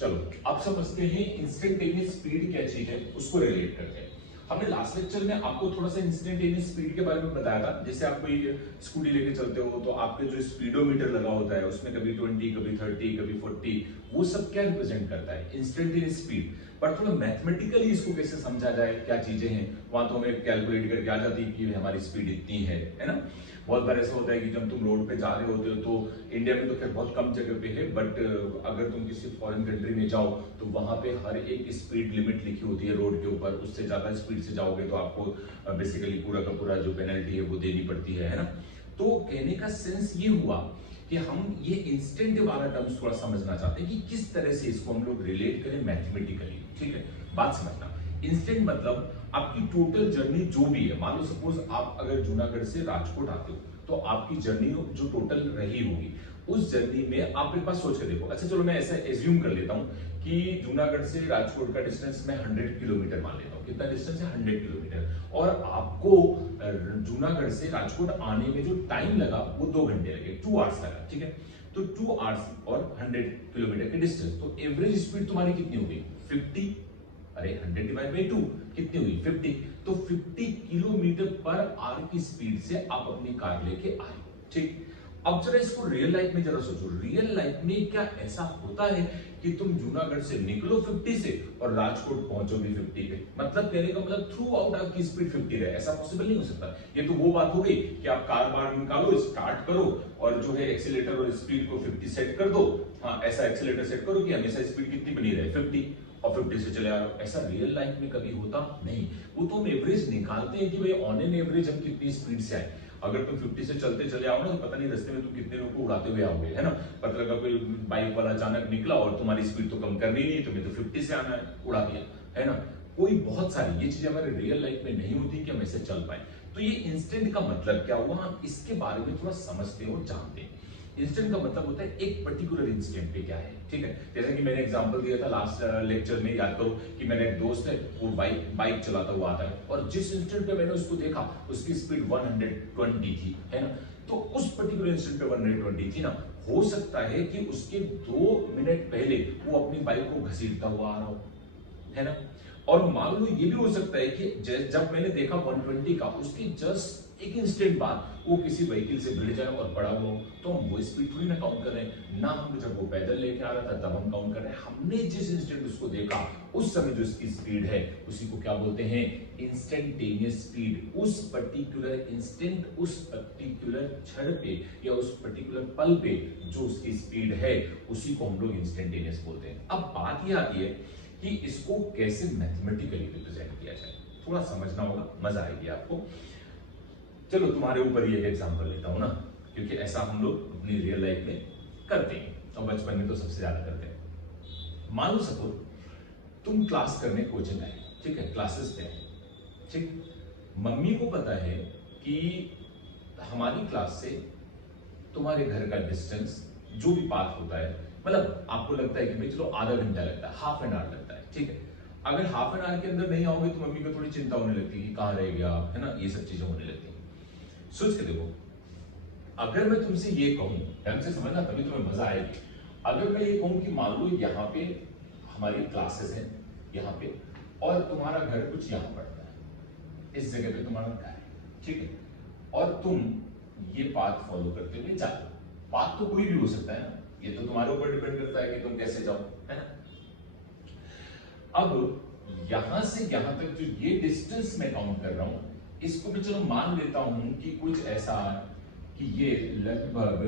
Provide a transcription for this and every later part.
चलो अब समझते हैं इंस्टेंटेनियस स्पीड क्या चीज है, उसको रिलेट करते हैं। हमने लास्ट लेक्चर में आपको थोड़ा सा इंस्टेंटेनियस स्पीड के बारे में बताया था। जैसे आप कोई स्कूटी लेके चलते हो तो आपके जो स्पीडोमीटर लगा होता है उसमें कभी 20, कभी 30, कभी 40, वो सब क्या रिप्रेजेंट करता है? Instantaneous speed. पर थोड़ा मैथमेटिकली इसको कैसे समझा जाए, क्या चीजें हैं, वहां तो हमें कैलकुलेट करके आ जाती है कि हमारी स्पीड इतनी है ना। बहुत बार ऐसा होता है कि जब तुम रोड पे जा रहे होते हो तो इंडिया में तो खैर बहुत कम जगह पे है, बट अगर तुम किसी फॉरेन कंट्री में जाओ तो वहां पे हर एक स्पीड लिमिट लिखी होती है रोड के ऊपर। उससे ज्यादा स्पीड से जाओगे तो आपको बेसिकली पूरा का पूरा जो पेनल्टी है वो देनी पड़ती है ना। तो कहने का सेंस ये हुआ कि हम ये इंस्टेंट वाला टर्म्स थोड़ा समझना चाहते हैं कि किस तरह से इसको हम लोग रिलेट करें मैथमेटिकली। ठीक है, बात समझना। इंस्टेंट मतलब आपकी टोटल जर्नी जो भी है, मान लो सपोज आप अगर जूनागढ़ से राजकोट आते हो तो आपकी जर्नी जो टोटल रही होगी उस जर्नी में आप एक बार सोच के देखो। अच्छा चलो मैं ऐसा एज्यूम कर लेता हूं कि जूनागढ़ से राजकोट का डिस्टेंस मैं 100 किलोमीटर मान लेता हूं। कितना डिस्टेंस है? 100 किलोमीटर। और आपको जूनागढ़ से राजकोट आने में जो टाइम लगा वो 2 घंटे लगे, 2 आवर्स लगा। ठीक है, तो 2 आवर्स और 100 किलोमीटर के डिस्टेंस, तो एवरेज स्पीड तुम्हारी कितनी होगी? 50। अरे 100 डिवाइड बाई 2 कितनी हुई? 50। तो 50 किलोमीटर पर आवर की स्पीड से आप अपनी कार लेके आए। ठीक, अब जरा इसको रियल लाइफ में जरा सोचो। रियल लाइफ में क्या ऐसा होता है कि तुम जूनागढ़ से निकलो 50 से और राजकोट पहुंचोगे 50 पे? मतलब कहने का मतलब थ्रू आउट आपकी स्पीड 50 रहे, ऐसा पॉसिबल नहीं हो सकता। ये तो वो बात हो गई कि आप कार बाहर निकालो, स्टार्ट करो और जो है एक्सीलेटर और स्पीड को 50 सेट कर दो। हाँ, ऐसा एक्सीलेटर सेट करो कि हमेशा स्पीड कितनी बनी रहे? 50, और 50 से चले आ रहे हो। ऐसा रियल लाइफ में कभी होता नहीं। वो तो हम एवरेज निकालते हैं कि भाई ऑन एन एवरेज हम कितनी स्पीड से आए। अगर तुम 50 से चलते चले आओ ना तो पता नहीं रास्ते में तुम कितने लोगों को उड़ाते हुए आओगे, है ना। पता लगा कोई बाइक वाला अचानक निकला और तुम्हारी स्पीड तो कम करनी नहीं, तुम्हें तो 50 से आना है, उड़ा दिया, है ना। कोई बहुत सारी ये चीजें हमारे रियल लाइफ में नहीं होती कि हम ऐसे चल पाए। तो ये इंस्टेंट का मतलब क्या हुआ, हम इसके बारे में थोड़ा समझते हो, जानते हैं। इंस्टेंट का मतलब होता है एक पर्टिकुलर इंस्टेंट पे क्या है। ठीक है, जैसे कि मैंने एग्जांपल दिया था लास्ट लेक्चर में, याद करो कि मैंने एक दोस्त है, वो बाइक चलाता हुआ आता है और जिस इंस्टेंट पे मैंने उसको देखा उसकी स्पीड 120 थी, है ना। तो उस पर्टिकुलर इंस्टेंट पे 120 थी ना, हो सकता है कि उसके 2 मिनट पहले वो अपनी बाइक को घसीटता हुआ आ रहा हो, है ना। और मान लो ये भी हो सकता है कि जब मैंने देखा 120 का, उसके जस्ट एक इंस्टेंट बाद वो किसी व्हीकल से भिड़ जाए और पड़ा हुआ हो, तो हम वो स्पीड थोड़ी ना काउंट कर रहे हैं ना। हम जब वो पैदल लेके आ रहा था तब हम काउंट कर रहे हैं। हमने जिस इंस्टेंट उसको देखा उस समय जो इसकी स्पीड है उसी को क्या बोलते हैं? Instantaneous speed. उस पर्टिकुलर इंस्टेंट, उस पर्टिकुलर क्षण पे या उस पर्टिकुलर पल पे जो उसकी स्पीड है उसी को हम लोग इंस्टेंटेनियस बोलते हैं। अब बात यह आती है कि इसको कैसे मैथमेटिकली रिप्रेजेंट किया जाए, थोड़ा समझना होगा, मजा आएगी आपको। चलो तुम्हारे ऊपर ये एग्जांपल लेता हूं ना, क्योंकि ऐसा हम लोग अपनी रियल लाइफ में करते हैं और बचपन में तो सबसे ज्यादा करते हैं। मान लो सपोज तुम क्लास करने कोचिंग आए, ठीक है, क्लासेस पे, ठीक। मम्मी को पता है कि हमारी क्लास से तुम्हारे घर का डिस्टेंस जो भी पाथ होता है, मतलब आपको लगता है कि भाई चलो आधा घंटा लगता है, हाफ एन आवर लगता है, ठीक है। अगर हाफ एन आवर के अंदर नहीं आओगे तो मम्मी को थोड़ी चिंता होने लगती है कि कहाँ रह गया, है ना, ये सब चीजें होने लगती है। सोच के देखो, अगर मैं तुमसे ये कहूं, ढंग से समझना तभी तुम्हें मजा आएगी। अगर मैं ये कहूं कि मान लो यहाँ पे हमारी क्लासेस हैं यहाँ पे और तुम्हारा घर कुछ यहाँ पड़ता है, इस जगह पे तुम्हारा घर है, ठीक है, और तुम ये पाथ फॉलो करते हुए जाते हो। पाथ तो कोई भी हो सकता है ना, ये तो तुम्हारे ऊपर डिपेंड करता है कि तुम कैसे जाओ, है ना। अब यहां से यहां तक जो ये डिस्टेंस मैं काउंट कर रहा हूं, इसको भी चलो मान लेता हूं कि कुछ ऐसा कि ये लगभग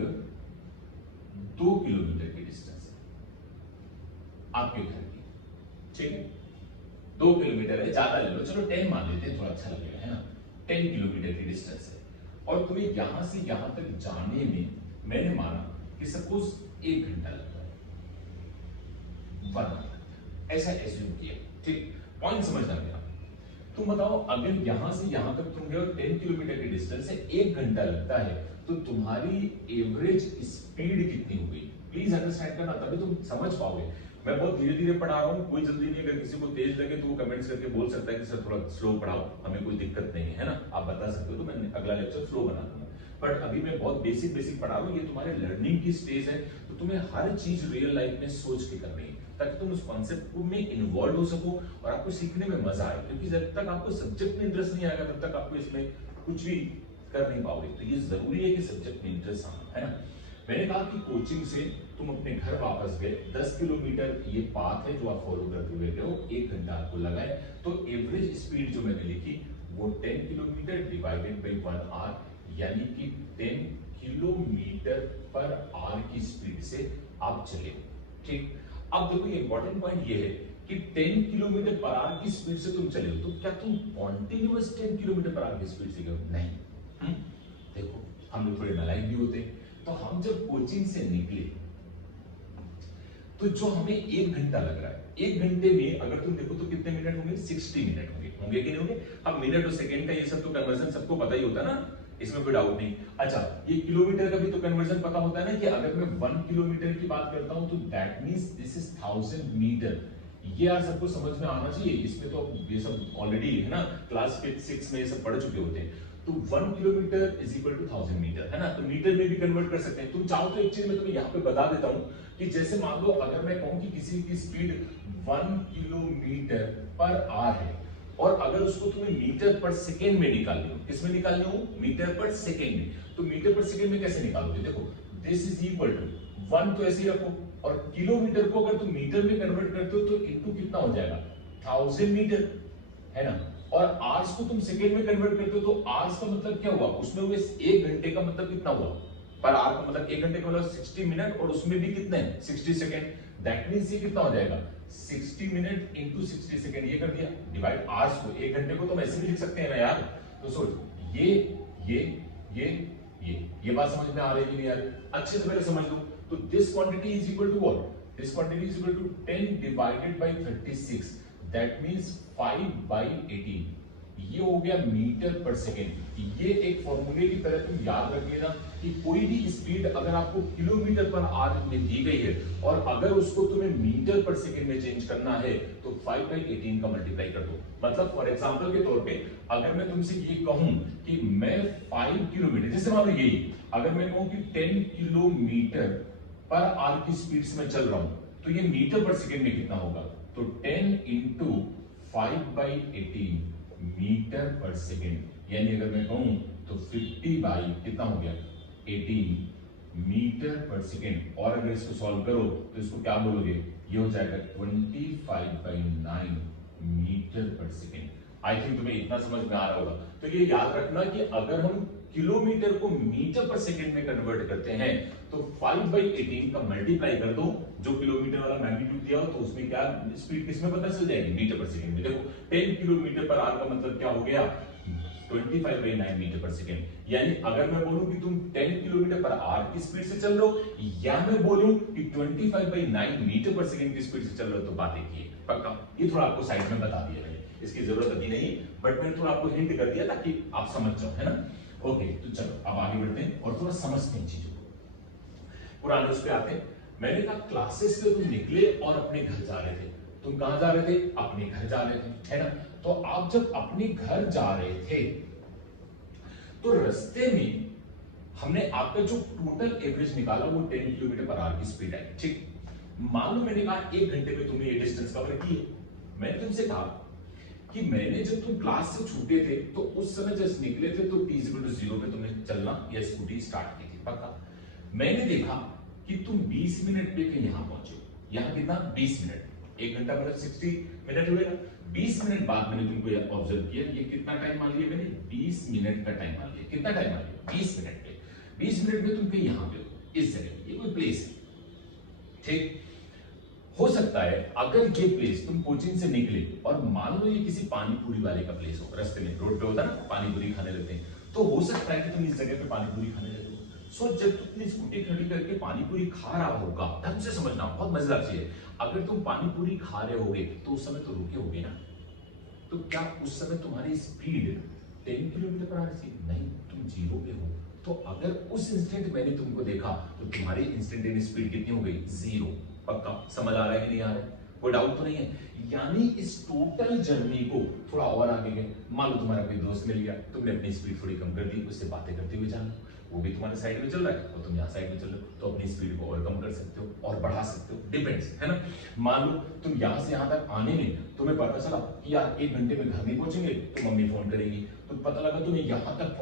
2 किलोमीटर की डिस्टेंस है आपके घर की, ठीक है। 2 किलोमीटर है, ज्यादा ले लो, चलो 10 मान लेते हैं, थोड़ा अच्छा लगेगा, है ना। 10 किलोमीटर की डिस्टेंस है और तुम्हें यहां से यहां तक जाने में मैंने माना कि सपोज 1 घंटा लगता है, 1 घंटा, ऐसा एज्यूम किया, ठीक। पॉइंट समझना मेरा। तुम बताओ, अगर यहां से यहां तक तुम गए 10 किलोमीटर की डिस्टेंस है, 1 घंटा लगता है, तो तुम्हारी एवरेज स्पीड कितनी होगी? प्लीज अंडरस्टैंड करना, तभी तुम समझ पाओगे। मैं बहुत धीरे धीरे पढ़ा रहा हूँ, कोई जल्दी नहीं। अगर किसी को तेज लगे तो वो कमेंट्स करके बोल सकता है कि सर थोड़ा स्लो पढ़ाओ, हमें कोई दिक्कत नहीं है ना, आप बता सकते हो, तो मैं अगला लेक्चर स्लो बना दूंगा। बट अभी मैं बहुत बेसिक बेसिक पढ़ा रहा हूँ, ये तुम्हारे लर्निंग की स्टेज है, तो तुम्हें हर चीज रियल लाइफ में सोच के करनी है ताकि तुम उस कॉन्सेप्ट में इन्वॉल्व हो सको और आपको सीखने में मजा आए, क्योंकि जब तक आपको सब्जेक्ट में इंटरेस्ट नहीं आएगा तब तक आपको इसमें कुछ भी कर नहीं पाओगे। तो ये जरूरी है कि सब्जेक्ट में इंटरेस्ट आना, है ना। मैंने कहा कि कोचिंग से तुम अपने घर वापस गए, 10 किलोमीटर ये पाथ है जो आप फॉलो करते हुए गए हो, 1 घंटा आपको लगा है, तो एवरेज स्पीड जो मैंने लिखी वो 10 किलोमीटर डिवाइडेड बाई 1 आवर, यानी कि 10 किलोमीटर पर आवर की स्पीड से आप चले। ठीक, अब देखो ये इंपॉर्टेंट पॉइंट ये है कि 10 किलोमीटर पर आवर की स्पीड से तुम चले हो, तो क्या तुम कॉन्टिन्यूअस 10 किलोमीटर पर आवर की स्पीड से गए? नहीं। देखो हम लोग थोड़े नालायक भी होते हैं, तो हम जब कोचिंग से निकले तो जो हमें 1 घंटा लग रहा है, 1 घंटे में अगर तुम देखो तो कितने मिनट होंगे? 60 मिनट होंगे कि नहीं होंगे? अब मिनट और सेकंड का ये सब तो कन्वर्जन सबको पता ही होता है ना, इसमें कोई डाउट नहीं। अच्छा, ये किलोमीटर का भी तो कन्वर्जन पता होता है ना, कि अगर मैं 1 किलोमीटर की बात करता हूं तो that means this is 1000 meter. ये यार सबको समझ में आना चाहिए, इसमें तो ये सब ऑलरेडी है ना, क्लास 5 6 में ये सब पढ़ चुके होते हैं। तो 1 kilometer is equal to 1000 meter, है ना। तो मीटर में भी कन्वर्ट कर सकते हैं। तुम चाहो तो एक चीज मैं तुम्हें यहाँ पे बता देता हूँ कि जैसे मान लो अगर मैं कहूँ कि किसी की स्पीड 1 किलोमीटर पर आवर है और अगर उसको तुम्हें मीटर पर सेकेंड में निकालनी हो, किसमें निकालनी हो? मीटर पर सेकेंड में। तो मीटर पर सेकेंड में कैसे निकालोगे? देखो दिस इज इक्वल टू 1 तो ऐसे ही रखो, और किलोमीटर को अगर तुम मीटर में कन्वर्ट करते हो तो इनटू कितना हो जाएगा? 1000 मीटर, है ना। और आवर्स को तुम सेकेंड में कन्वर्ट करते हो तो आवर्स का मतलब क्या हुआ? उसमें हुए 1 घंटे का मतलब कितना हुआ? पर आवर का मतलब 1 घंटे का मतलब 60 मिनट, और उसमें भी कितने? 60 सेकंड। दैट मींस ये कितना हो जाएगा? 60 मिनट इंटू 60 सेकंड, ये कर दिया डिवाइड आवर्स को। 1 घंटे को तो हम ऐसे भी लिख सकते हैं ना यार। तो सोच ये बात समझ में आ रही है कि नहीं यार? अच्छे से पहले समझ लो। तो this quantity is equal to what? This quantity is equal to 10 divided by 36, that means 5/18। ये हो गया मीटर पर सेकेंड। ये एक फॉर्मूले की तरह तुम याद रख लेना कि कोई भी स्पीड अगर आपको किलोमीटर पर आवर में दी गई है और अगर उसको तुम्हें मीटर पर सेकेंड में चेंज करना है तो 5/18 का मल्टीप्लाई कर दो। मतलब फॉर एग्जांपल के तौर पे अगर मैं तुमसे ये कहूं कि मैं 5 किलोमीटर, जैसे मान लो यही, अगर मैं कहूं कि 10 किलोमीटर पर आवर की स्पीड से मैं चल रहा हूं तो ये मीटर पर सेकेंड में कितना होगा? तो 10 इंटू 5/18 मीटर पर सेकेंड, यानी अगर मैं कहूं तो 50 बाई कितना हो गया? 18 मीटर पर सेकेंड। और अगर इसको सॉल्व करो तो इसको क्या बोलोगे? ये हो जाएगा 25/9 मीटर पर सेकेंड। आई थिंक तुम्हें इतना समझ में आ रहा होगा। तो ये याद रखना कि अगर हम किलोमीटर को मीटर पर सेकेंड में कन्वर्ट करते हैं तो 5/18 का मल्टीप्लाई कर दो, जो किलोमीटर वाला मैग्नीट्यूड दिया हो तो उसमें क्या स्पीड किसमें पता चल जाएगी? मीटर पर सेकेंड में। देखो 10 किलोमीटर पर आवर का मतलब क्या हो गया? 25/9 मीटर पर सेकेंड। यानी अगर मैं बोलूं कि तुम 10 किलोमीटर पर आवर की स्पीड से चल रहे हो, या मैं बोलूं कि 25/9 मीटर पर सेकेंड की स्पीड से चल रहे हो, तो बात एक ही है। पक्का ये थोड़ा आपको साइड में बता दिया मैंने, इसकी जरूरत अभी नहीं, बट मैंने थोड़ा आपको हिंट कर दिया ताकि आप समझ जाओ, है ना। ओके, तो चलो अब आगे बढ़ते हैं और थोड़ा समझते हैं चीजों को। पुराने उस पे आते हैं। मैंने कहा क्लासेस से तुम निकले और अपने घर जा रहे थे। तुम कहां जा रहे थे? अपने घर जा रहे थे, है ना। तो आप जब अपने घर जा रहे थे तो रास्ते में हमने आपका जो टोटल एवरेज निकाला वो 10 किलोमीटर पर आवर की स्पीड है। ठीक, मान लो मैंने कहा 1 घंटे में तुमने ये डिस्टेंस कवर की है। मैंने तुमसे कहा कि मैंने जब तुम क्लास से छूटे थे तो उस समय जस्ट निकले थे तो t = 0 पे तुमने चलना या स्कूटी स्टार्ट की थी। पक्का मैंने देखा कि तुम 20 मिनट पे कहीं यहां पहुंचे। यहां कितना? 20 मिनट। 1 घंटा मतलब 60 मिनट हुए ना। 20 मिनट बाद मैंने तुमको ऑब्जर्व किया। ये कितना टाइम मान लिया मैंने? 20 मिनट का टाइम मान लिया। कितना टाइम मान लिया? 20 मिनट पे। 20 मिनट में तुम कहीं यहां पे हो, इस जगह। ये कोई प्लेस है, ठीक। हो सकता है अगर ये प्लेस तुम कोचिंग से निकले और मान लो ये किसी पानी पूरी वाले का प्लेस हो, रास्ते में रोड पे होता है ना पानी पूरी खाने लगते हैं, तो हो सकता है कि तुम इस जगह पे पानी पूरी खाने लगे हो। सो जब तुम अपनी स्कूटी खड़ी करके पानी पूरी खा रहा होगा, ढंग से समझना, बहुत मजेदार चीज है। अगर तुम पानी पूरी खा रहे होगे तो उस समय तो रुके होगे ना। तो क्या उस समय तुम्हारी स्पीड 10 किलोमीटर पर आवर थी? नहीं, तुम 0 पे हो। तो अगर उस इंस्टेंट मैंने तुमको देखा तो तुम्हारी इंस्टेंटेनियस स्पीड कितनी हो गई? 0। पक्का समझ आ रहा है कि नहीं आ रहा है? कोई डाउट तो नहीं है? यानी इस टोटल जर्नी को थोड़ा और आगे गए। मान लो तुम्हारा कोई दोस्त मिल गया, तुमने अपनी स्पीड थोड़ी कम कर दी, उससे बातें करते हुए जाना। वो भी तुम्हारे साइड में चल रहा है और तुम यहाँ साइड में चल रहे हो, तो अपनी स्पीड को और कम कर सकते हो और बढ़ा सकते हो, डिपेंड्स, है ना। मान लो तुम यहाँ से यहाँ तक आने में तुम्हें पता चला कि यार 1 घंटे में घर नहीं पहुंचेंगे, तो मम्मी फोन करेगी, तो पता लगा तुम्हें यहाँ तक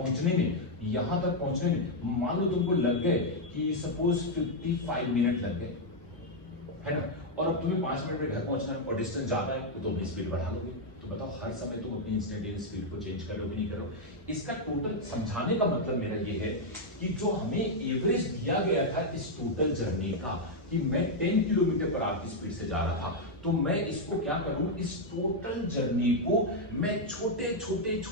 पहुंचने में मान लो तुमको लग गए कि सपोज 55 मिनट लग गए, है ना, और अब तुम्हें 5 मिनट में घर पहुंचना है और डिस्टेंस ज्यादा है, तो तुम अपनी स्पीड बढ़ा लोगे। तो बताओ हर समय तुम अपनी इंस्टेंटेनियस स्पीड को चेंज कर रहे हो कि नहीं कर रहे हो। इसका टोटल समझाने का मतलब मेरा ये है कि जो हमें एवरेज दिया गया था इस टोटल जर्नी का कि मैं 10 किलोमीटर पर आवर की स्पीड से जा रहा था, तो मैं इसको क्या करूं, इस टोटल जर्नी को मैं छोटे छोटे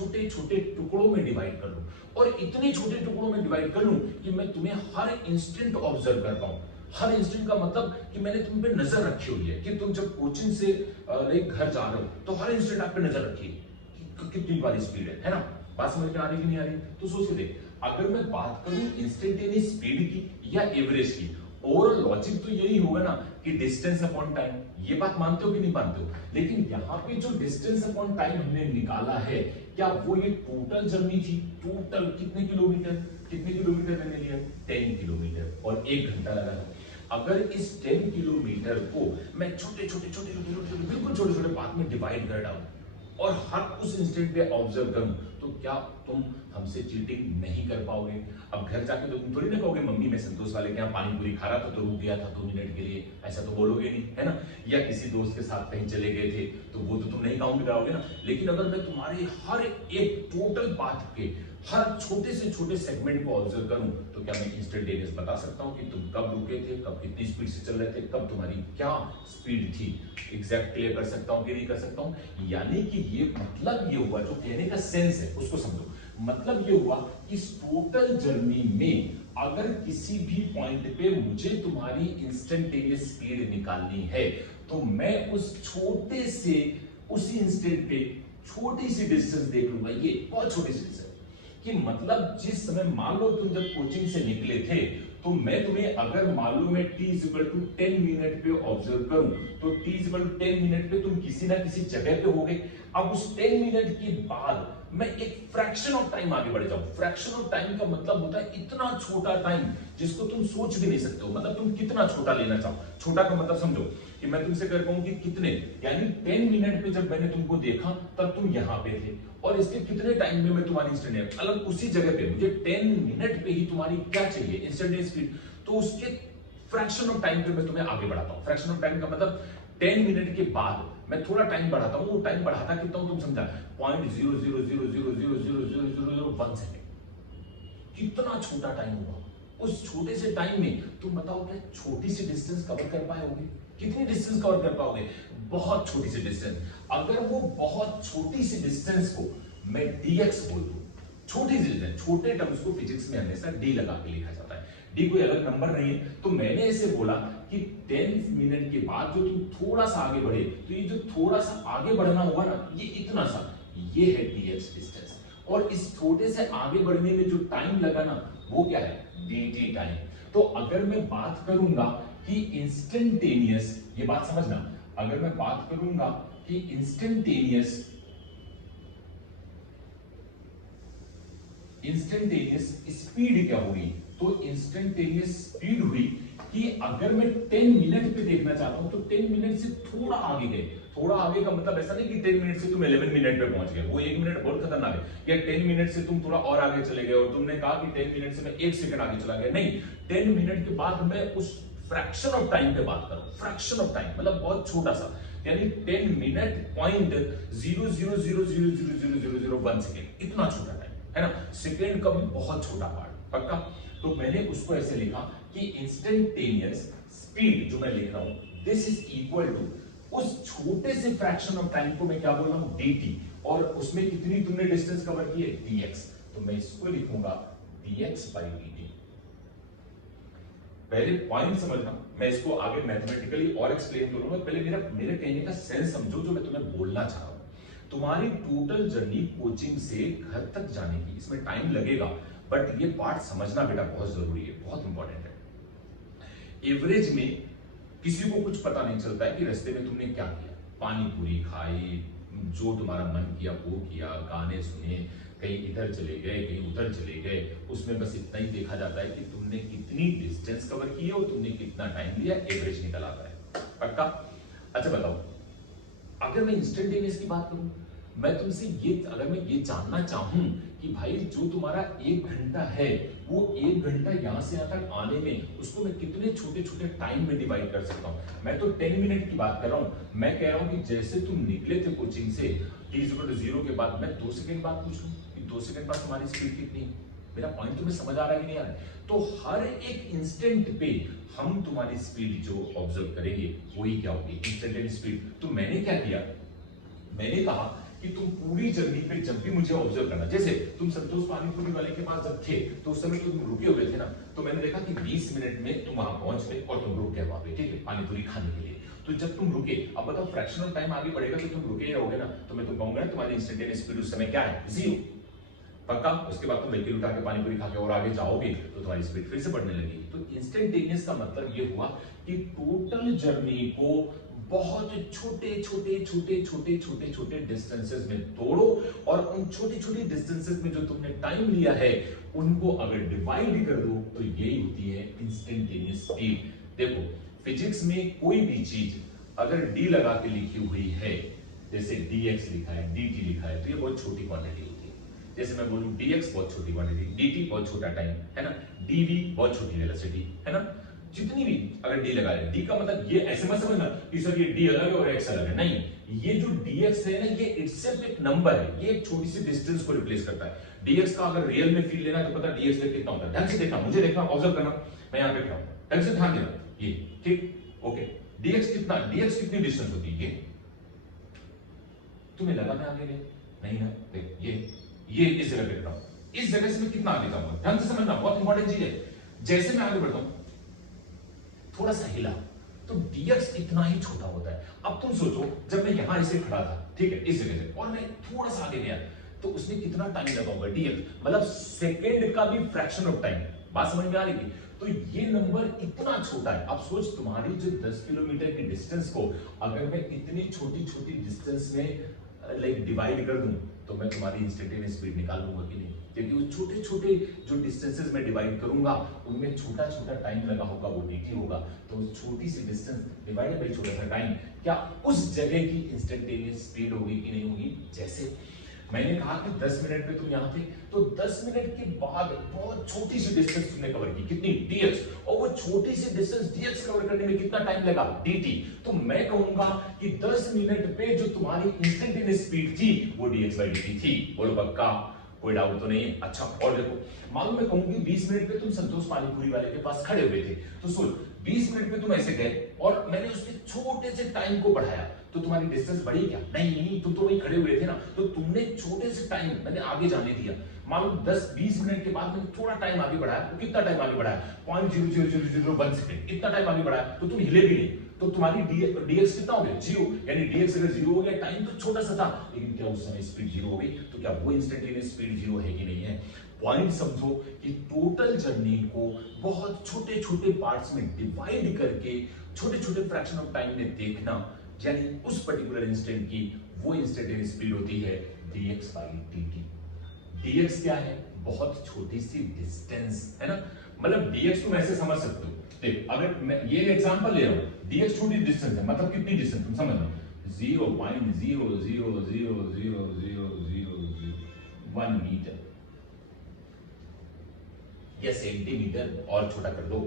टुकड़ों में डिवाइड कर लूं और इतने छोटे टुकड़ों में डिवाइड कर लूं कि मैं तुम्हें हर इंस्टेंट ऑब्जर्व कर पाऊं। हर इंस्टेंट का मतलब कि मैंने तुम पे नजर रखी हुई है कि तुम जब कोचिंग से घर जा रहे हो तो हर इंस्टेंट आप पे नजर रखिए कि कितनी बारी स्पीड है ना। बात समझ में आ रही कि नहीं आ रही। तो सोच के देख, अगर मैं बात करूं इंस्टेंटेनियस स्पीड की या एवरेज की, ओवरऑल लॉजिक तो यही होगा ना कि डिस्टेंस अपॉन टाइम। ये बात मानते हो कि नहीं मानते हो। लेकिन यहाँ पे जो डिस्टेंस अपॉन टाइम हमने निकाला है, क्या वो ये टोटल जर्नी थी, टोटल कितने किलोमीटर मैंने लिया, 10 किलोमीटर और 1 घंटा लगा। अगर इस 10 किलोमीटर को मैं छोटे बिल्कुल छोटे पार्ट में डिवाइड कर डालूं और हर उस इंस्टेंट पे ऑब्जर्व करूं, तो क्या तुम हमसे चीटिंग नहीं कर पाओगे। अब घर जाके तो तुम थोड़ी ना कहोगे मम्मी मैं संतोष वाले के यहाँ पानी पूरी खा रहा था तो रुक गया था 2 मिनट के लिए, ऐसा तो बोलोगे नहीं, है ना। या किसी दोस्त के साथ कहीं चले गए थे तो वो तो तुम नहीं काउंट कराओगे ना। लेकिन अगर मैं तुम्हारे हर एक टोटल पाथ के हर छोटे से छोटे सेगमेंट को ऑब्जर्व करूं, तो क्या मैं इंस्टेंटेनियस बता सकता हूं कि तुम कब रुके थे, कब कितनी स्पीड से चल रहे थे, कब तुम्हारी क्या स्पीड थी, एग्जैक्ट क्लियर कर सकता हूं कि नहीं कर सकता हूं। यानी कि ये मतलब ये हुआ, जो कहने का सेंस है उसको समझो। मतलब ये हुआ कि इस टोटल जर्नी में अगर किसी भी पॉइंट पे मुझे तुम्हारी इंस्टेंटेनियस स्पीड निकालनी है, तो मैं उस छोटे से उसी इंस्टेंट पे छोटी सी डिस्टेंस देख लूंगा। ये बहुत छोटी सी डिस्टेंस कि मतलब जिस समय मान लो तुम जब कोचिंग से निकले थे, तो मैं तुम्हें अगर मालूम है t = 10 मिनट पे ऑब्जर्व करूं, तो t = 10 मिनट पे तुम किसी ना किसी जगह पे होगे। अब उस 10 मिनट के बाद मैं एक फ्रैक्शन ऑफ टाइम आगे बढ़ जाऊं। फ्रैक्शन ऑफ टाइम का मतलब होता है इतना छोटा टाइम जिसको तुम सोच भी नहीं सकते हो। मतलब तुम कितना छोटा लेना चाहो। छोटा का मतलब समझो कि मैं तुमसे कर कहूं कि कितने, यानी 10 मिनट पे जब मैंने तुमको देखा तब तुम यहां पे थे, और इसके कितने टाइम में मैं तुम्हारी इंस्टेंटेनियस, मतलब उसी जगह पे मुझे 10 मिनट पे ही तुम्हारी क्या चाहिए, इंस्टेंटेनियस स्पीड, तो उसके फ्रैक्शन ऑफ टाइम पे मैं तुम्हें आगे बढ़ाता हूं। फ्रैक्शन ऑफ टाइम का मतलब 10 मिनट के बाद मैं थोड़ा टाइम बढ़ाता हूं। वो टाइम बढ़ाता कितना हूं तुम समझा, 0.000000001 सेकंड। कितना छोटा टाइम होगा। उस छोटे से टाइम में तुम बताओ क्या छोटी सी डिस्टेंस कवर कर पाओगे। कितनी डिस्टेंस कवर कर पाओगे, बहुत छोटी सी डिस्टेंस। अगर वो बहुत छोटी सी डिस्टेंस को मैं dx बोल दूं, छोटी सी डिस्टेंस, छोटे टर्म्स को फिजिक्स में हमेशा d लगा के लिखा जाता है। d कोई अलग नंबर नहीं है। तो मैंने ऐसे बोला कि 10 मिनट के बाद जो तुम थोड़ा सा आगे बढ़े, तो ये जो थोड़ा सा आगे बढ़ना हुआ ना, ये इतना सा, ये है dx डिस्टेंस। और इस छोटे से आगे बढ़ने में जो टाइम लगा ना, वो क्या है, dt टाइम। तो अगर मैं बात करूंगा कि इंस्टेंटेनियस, ये बात समझना, अगर मैं बात करूंगा कि इंस्टेंटेनियस स्पीड क्या हुई, तो इंस्टेंटेनियस स्पीड हुई कि अगर मैं 10 मिनट पे देखना चाहता हूं, तो 10 मिनट से थोड़ा आगे गए। थोड़ा आगे का मतलब ऐसा नहीं कि 10 मिनट से तुम 11 मिनट पे पहुंच गए, वो 1 मिनट बहुत खतरनाक है। या 10 मिनट से तुम थोड़ा और आगे चले गए और तुमने कहा कि 10 मिनट से मैं 1 सेकंड आगे चला गया। नहीं, 10 मिनट के बाद मैं उस फ्रैक्शन ऑफ टाइम पे बात करूं। फ्रैक्शन ऑफ टाइम मतलब बहुत छोटा सा, यानी 10 मिनट पॉइंट 0.0000001 सेकंड, इतना छोटा टाइम है ना। सेकंड का भी बहुत छोटा पार्ट, पक्का। तो मैंने उसको ऐसे लिखा कि इंस्टेंटेनियस स्पीड जो मैं लिख रहा हूं, दिस इज इक्वल टू उस छोटे से फ्रैक्शन ऑफ टाइम को मैं क्या बोल रहा हूं, dt, और उसमें कितनी तुमने डिस्टेंस कवर की है, dx। तो मैं इसको लिखूंगा dx/dt। पहले पॉइंट समझना, मैं इसको आगे मैथमेटिकली और एक्सप्लेन करूंगा। पहले मेरे कहने का सेंस समझो जो मैं तुम्हें बोलना चाह रहा हूं। तुम्हारी टोटल जर्नी कोचिंग से घर तक जाने की, इसमें टाइम लगेगा, बट ये पार्ट समझना बेटा बहुत जरूरी है, बहुत इंपॉर्टेंट है। एवरेज में किसी को कुछ पता नहीं चलता है कि रास्ते में तुमने क्या किया। पानी पूरी खाई, जो तुम्हारा मन किया वो किया, गाने सुने, कहीं इधर चले गए, कहीं उधर चले गए, उसमें बस इतना ही देखा जाता है कि तुमने कितनी डिस्टेंस कवर की है और तुमने कितना टाइम लिया, एवरेज निकल आता है। पक्का? अच्छा बताओ, अगर मैं इंस्टेंटेनियस की बात करूं, मैं तुमसे ये, अगर मैं ये जानना चाहूं कि भाई जो तुम्हारा 1 घंटा है, वो 1 घंटा यहां से यहां तक आने में उसको मैं कितने छोटे छोटे टाइम में डिवाइड कर सकता हूं। मैं तो 10 मिनट की बात कर रहा हूं। मैं कह रहा हूं कि जैसे तुम निकले थे कोचिंग से t0 के बाद, मैं 2 सेकंड बाद पूछ लूं कि 2 सेकंड बाद तुम्हारी स्पीड कितनी है। मेरा पॉइंट तुम्हें समझ आ रहा है कि नहीं आ रहा है? तो हर एक इंस्टेंट पे हम तुम्हारी स्पीड जो ऑब्जर्व करेंगे वही क्या होगी, इंस्टेंटेनियस स्पीड। तो मैंने क्या किया, मैंने कहा कि तुम पूरी जर्नी पे जब भी मुझे ऑब्जर्व करना, जैसे तुम संतोष पानीपुरी वाले के पास जब थे तो उस समय तुम रुके हुए थे ना, तो मैंने देखा कि 20 मिनट में तुम वहां पहुंच गए और तुम रुक गए वहां पे, ठीक है, पानीपुरी खाने के लिए। तो जब तुम रुके, अब बताओ फ्रैक्शनल टाइम आगे बढ़ेगा तो तुम रुके ही रहोगे ना, तो मैं तुम कहूंगा तुम्हारी इंस्टेंटेनियस स्पीड उस समय क्या है, 0। पक्का? उसके बाद तुम व्हीकल उठा के पानीपुरी खा के और आगे जाओगे तो तुम्हारी स्पीड फिर से बढ़ने लगी। तो इंस्टेंटेनियस का मतलब ये हुआ कि टोटल जर्नी को बहुत छोटे छोटे छोटे छोटे छोटे छोटे डिस्टेंसेस में तोड़ो और उन छोटे छोटे डिस्टेंसेस में जो तुमने टाइम लिया है उनको अगर डिवाइड कर दो तो यही होती है इंस्टेंटेनियस स्पीड। देखो फिजिक्स में कोई भी चीज अगर डी लगा के लिखी हुई है, जैसे dx लिखा है, dt लिखा है, तो ये बहुत छोटी क्वांटिटी होती है। जैसे मैं बोलूं dx बहुत छोटी क्वांटिटी, dt बहुत छोटा टाइम है ना, dv बहुत छोटी वेलोसिटी है ना, जितनी भी अगर डी लगा है, डी का मतलब ये ऐसे मत समझना कि सर ये डी अलग है और एक्स अलग है, नहीं, ये जो dx है ना, ये इटसेल्फ एक नंबर है, ये एक छोटी सी डिस्टेंस को रिप्लेस करता है। dx का अगर रियल में फील लेना तो पता dx में कितना होता है, ढंग से देखना, मुझे देखना, ऑब्जर्व करना, मैं यहां पे खड़ा हूं, ढंग से ध्यान देना, ये ठीक, ओके, dx कितना, dx कितनी डिस्टेंस होती है, ये तुम्हें लगा मैं आगे गया नहीं ना, देख ये इस जगह पे खड़ा हूं, इस जगह से मैं कितना आगे जाऊंगा, ढंग से समझना, बहुत इंपॉर्टेंट चीज है। जैसे मैं आगे बढ़ता हूं, थोड़ा सा हिला तो dx इतना ही छोटा होता है। अब तुम सोचो जब मैं यहां ऐसे खड़ा था, ठीक है, इस जगह से, और मैं थोड़ा सा आगे गया तो उसमें कितना टाइम लगा होगा, dx मतलब सेकंड का भी फ्रैक्शन ऑफ टाइम। बात समझ में आ रही है? तो ये नंबर इतना छोटा है। अब सोच तुम्हारी जो 10 किलोमीटर की डिस्टेंस को अगर मैं इतनी छोटी छोटी डिस्टेंस में लाइक डिवाइड कर दूं तो मैं तुम्हारी इंस्टेंटेनियस स्पीड निकाल लूंगा कि नहीं, क्योंकि वो छोटे छोटे जो डिस्टेंसेस में डिवाइड करूंगा उनमें छोटा छोटा टाइम लगा होगा, वो dt होगा। तो छोटी सी डिस्टेंस डिवाइडेड बाय छोटा सा टाइम, क्या उस जगह की इंस्टेंटेनियस स्पीड होगी कि नहीं होगी? जैसे मैंने कहा कि 10 मिनट में तुम यहां थे, तो 10 मिनट के बाद बहुत छोटी सी डिस्टेंस तुमने कवर की, कितनी, dx, और वो छोटी सी डिस्टेंस dx कवर करने में कितना टाइम लगा, dt। तो मैं कहूंगा कि 10 मिनट पे जो तुम्हारी इंस्टेंटेनियस स्पीड थी वो dx/dt थी। बोलो पक्का? कोई डाउट तो नहीं है? अच्छा, और देखो, मालूम मैं कहूंगी 20 मिनट पे तुम संतोष पानीपुरी वाले के पास खड़े हुए थे, तो सुन, 20 मिनट पे तुम ऐसे गए और मैंने उसके छोटे से टाइम को बढ़ाया तो तुम्हारी डिस्टेंस बढ़ी क्या? नहीं, तुम तो वहीं खड़े हुए थे ना, तो तुमने छोटे से टाइम मैंने आगे जाने दिया। मालूम 10-20 मिनट के बाद मैंने थोड़ा टाइम आगे बढ़ाया, तो कितना टाइम आगे बढ़ाया, 0.00001 सेकंड, इतना टाइम आगे बढ़ाया तो तुम हिले भी नहीं, तो तुम्हारी dx कितना हो गया, 0। यानी dx अगर 0 हो गया, टाइम तो छोटा सा था, लेकिन क्या उस समय स्पीड 0 हो गई? तो क्या वो इंस्टेंटेनियस स्पीड 0 है कि नहीं है? पॉइंट समझो कि टोटल जर्नी को बहुत छोटे छोटे पार्ट्स में डिवाइड करके छोटे छोटे फ्रैक्शन ऑफ टाइम में देखना, यानी उस पर्टिकुलर इंस्टेंट की वो इंस्टेंटेनियस स्पीड होती है dx/dt। dx क्या है? बहुत छोटी सी डिस्टेंस है ना, मतलब dx तुम ऐसे समझ सकते हो, देख अगर मैं ये एग्जांपल ले रहा हूं, dx छोटी डिस्टेंस है, मतलब कितनी डिस्टेंस तुम समझना, 0.0000001 मीटर या सेंटीमीटर, और छोटा कर दो,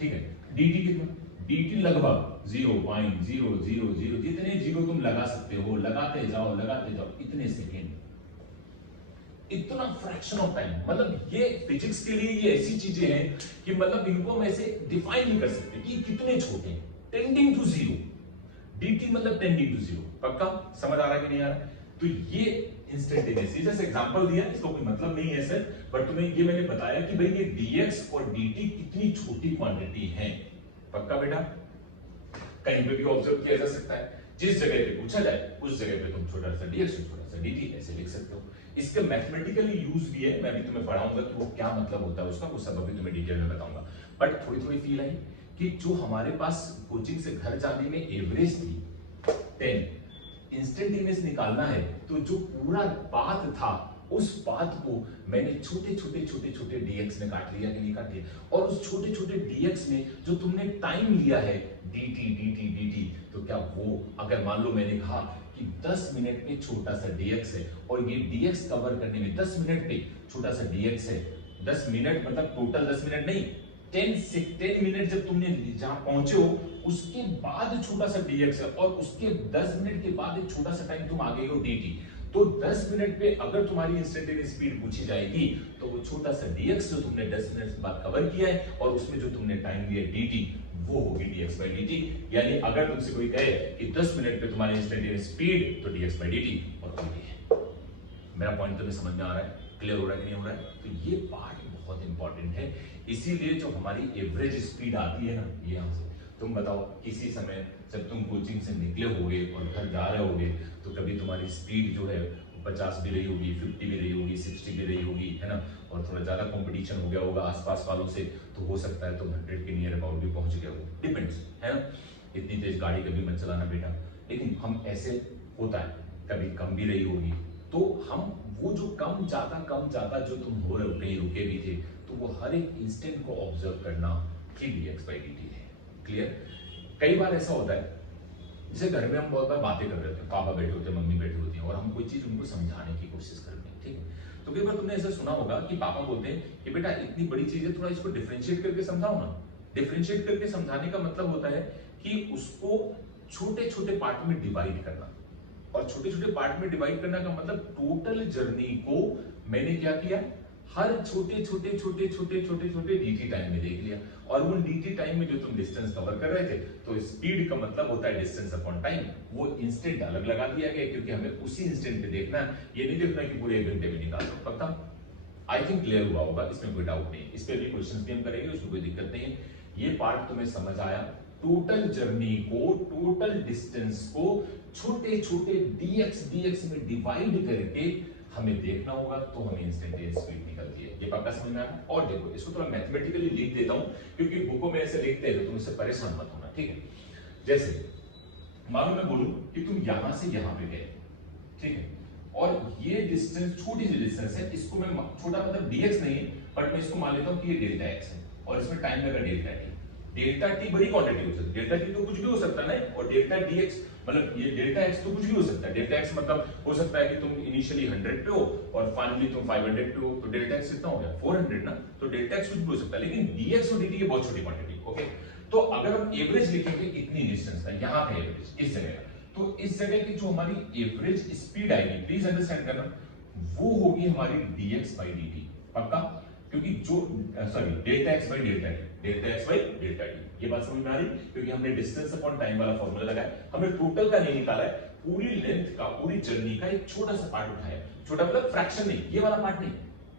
ठीक है। dt कितना? dt लगभग 0.000, जितने जीरो तुम लगा सकते हो लगाते जाओ इतने सेकेंड, इतना फ्रैक्शन ऑफ टाइम। मतलब ये फिजिक्स के लिए ये ऐसी चीजें हैं कि मतलब इनको हम ऐसे डिफाइन नहीं कर सकते कि कितने छोटे हैं, टेंडिंग टू 0, dt मतलब टेंडिंग टू 0। पक्का समझ आ रहा है कि नहीं आ रहा? तो ये इंस्टेंटेनियस, जैसे एग्जांपल दिया, इसका कोई मतलब नहीं है सर, बट तुम्हें ये मैंने बताया कि भाई ये dx और dt कितनी छोटी क्वांटिटी है। पक्का बेटा? कहीं पे भी ऑब्जर्व किया जा सकता है, जिस जगह पे पूछा जाए उस जगह पे तुम छोटा सा dx और छोटा सा dt ऐसे लिख सकते हो। इसके मैथमेटिकली यूज भी है, मैं भी तुम्हें पढ़ाऊंगा कि वो क्या मतलब होता है उसका, वो सब अभी तुम्हें डिटेल में बताऊंगा। बट थोड़ी थोड़ी फील आई कि जो हमारे पास कोचिंग से घर जाने में एवरेज थी 10, इंस्टेंटेनियस निकालना है तो जो पूरा पाथ था उस बात को मैंने छोटे छोटे छोटे छोटे dx में काट लिया कि नहीं काट लिया, और उस छोटे छोटे dx में जो तुमने टाइम लिया है dt dt dt, तो क्या वो अगर मान लो मैंने कहा कि 10 मिनट में छोटा सा dx है और ये dx कवर करने में 10 मिनट पे छोटा सा dx है, 10 मिनट मतलब टोटल 10 मिनट नहीं, 10 मिनट जब तुमने जहां पहुंचे हो उसके बाद छोटा सा dx है, और उसके 10 मिनट के बाद एक छोटा सा टाइम तुम आ गए हो dt, तो 10 मिनट पे अगर तुम्हारी इंस्टेंटेनियस स्पीड पूछी जाएगी तो वो छोटा सा dx जो तुमने 10 मिनट के बाद कवर किया है और उसमें जो तुमने टाइम लिया dt, वो होगी dx by dt। यानी अगर तुमसे कोई कहे कि 10 मिनट पे तुम्हारी इंस्टेंटेनियस स्पीड, तो dx by dt और dt है। मेरा पॉइंट तुम्हें समझ में आ रहा है, क्लियर हो रहा है कि नहीं हो रहा है? तो ये पार्ट बहुत इंपॉर्टेंट है। इसीलिए जो हमारी एवरेज स्पीड आती है ना, ये यहाँ से तुम बताओ किसी समय जब तुम कोचिंग से निकले होगे और घर जा रहे होगे तो कभी तुम्हारी स्पीड जो है 50 भी रही होगी, 50 भी रही होगी, 60 भी रही होगी, है ना, और थोड़ा ज्यादा कंपटीशन हो गया होगा आसपास वालों से, तो हो सकता है तुम 100 के नियर अबाउट भी पहुंच गए हो, डिपेंड्स, है ना। इतनी तेज गाड़ी कभी मत चलाना बेटा, लेकिन हम ऐसे होता है कभी कम भी रही होगी, तो हम वो जो कम ज्यादा जो तुम हो रहे हो, कहीं रुके भी थे, तो वो हर एक इंस्टेंट को ऑब्जर्व करना ही dx by dt है। क्लियर? कई बार ऐसा होता है जैसे घर में हम बहुत बार बातें कर रहे होते हैं, पापा बैठे होते हैं, मम्मी बैठी होती है, और हम कोई चीज उनको समझाने की कोशिश करते हैं, ठीक है। तो कई बार तुमने ऐसा सुना होगा कि पापा बोलते हैं कि बेटा इतनी बड़ी चीज है, थोड़ा इसको डिफरेंशिएट करके समझाओ ना। डिफरेंशिएट करके समझाने का मतलब होता है कि उसको छोटे छोटे पार्ट में डिवाइड करना, और छोटे छोटे पार्ट में डिवाइड करने का मतलब टोटल जर्नी को मैंने क्या किया, हर छोटे छोटे छोटे छोटे छोटे छोटे dt टाइम में देख लिया, और उन dt टाइम में जो तुम डिस्टेंस कवर कर रहे थे, तो स्पीड का मतलब होता है डिस्टेंस अपॉन टाइम, वो इंस्टेंट अलग लगा दिया गया क्योंकि हमें उसी इंस्टेंट पे देखना है, ये नहीं देखना कि पूरे 1 घंटे में निकाल दो। पक्का? आई थिंक क्लियर हुआ होगा, इसमें कोई डाउट नहीं, इस पे भी क्वेश्चंस भी हम करेंगे, उसमें कोई दिक्कत नहीं है। ये पार्ट तुम्हें समझ आया, टोटल जर्नी को, टोटल डिस्टेंस को छोटे छोटे dx में डिवाइड करके हमें देखना होगा, तो हमें इंस्टेंटेनियस स्पीड निकलती है। ये पक्का समझ में आया? और देखो इसको थोड़ा मैथमेटिकली लिख देता हूं, क्योंकि बुकों में ऐसे लिखते हैं तो तुम इससे परेशान मत होना, ठीक है। जैसे मानो मैं बोलूं कि तुम यहां से यहां पे गए, ठीक है, और ये डिस्टेंस छोटी सी डिस्टेंस है, इसको मैं छोटा मतलब dx नहीं है, बट मैं इसको मान लेता हूं कि ये डेल्टा x है, और इसमें टाइम लगा डेल्टा t। डेल्टा t बड़ी क्वांटिटी हो सकती है, डेल्टा t तो कुछ भी हो सकता है ना, और डेल्टा dx मतलब ये डेल्टा x तो कुछ भी हो सकता है। डेल्टा x मतलब हो सकता है कि तुम इनिशियली 100 पे हो और फाइनली तुम 500 पे हो, तो डेल्टा x कितना हो गया 400 ना, तो डेल्टा x कुछ भी हो सकता है, लेकिन dx और dt ये बहुत छोटी क्वांटिटी, ओके। तो अगर हम एवरेज लिखेंगे इतनी डिस्टेंस का, यहाँ पे एवरेज इस जगह का, तो इस जगह की जो हमारी एवरेज स्पीड आएगी, प्लीज अंडरस्टैंड करना, वो होगी हमारी dx by dt। पक्का? क्योंकि जो sorry delta x by delta t, delta x by delta t, ये बात समझ में आ रही? क्योंकि हमने डिस्टेंस अपॉन टाइम वाला फॉर्मूला लगाया, हमने टोटल का नहीं निकाला है, पूरी लेंथ का, पूरी जर्नी का एक छोटा सा पार्ट उठाया, छोटा मतलब फ्रैक्शन नहीं, ये वाला पार्ट नहीं,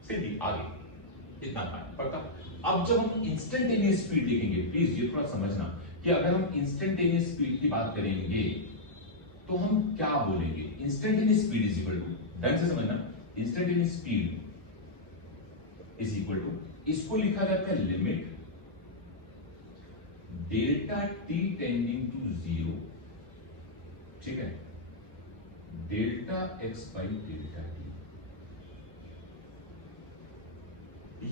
सीधी आगे इतना पार्ट। पक्का? अब जब हम इंस्टेंटेनियस स्पीड लिखेंगे, प्लीज ये थोड़ा समझना कि अगर हम इंस्टेंटेनियस स्पीड की बात करेंगे तो हम क्या बोलेंगे, instantaneous speed is equal to, ढंग से समझना, instantaneous speed is equal to, इसको लिखा जाता है limit delta t tending to 0, ठीक है, delta x by delta t।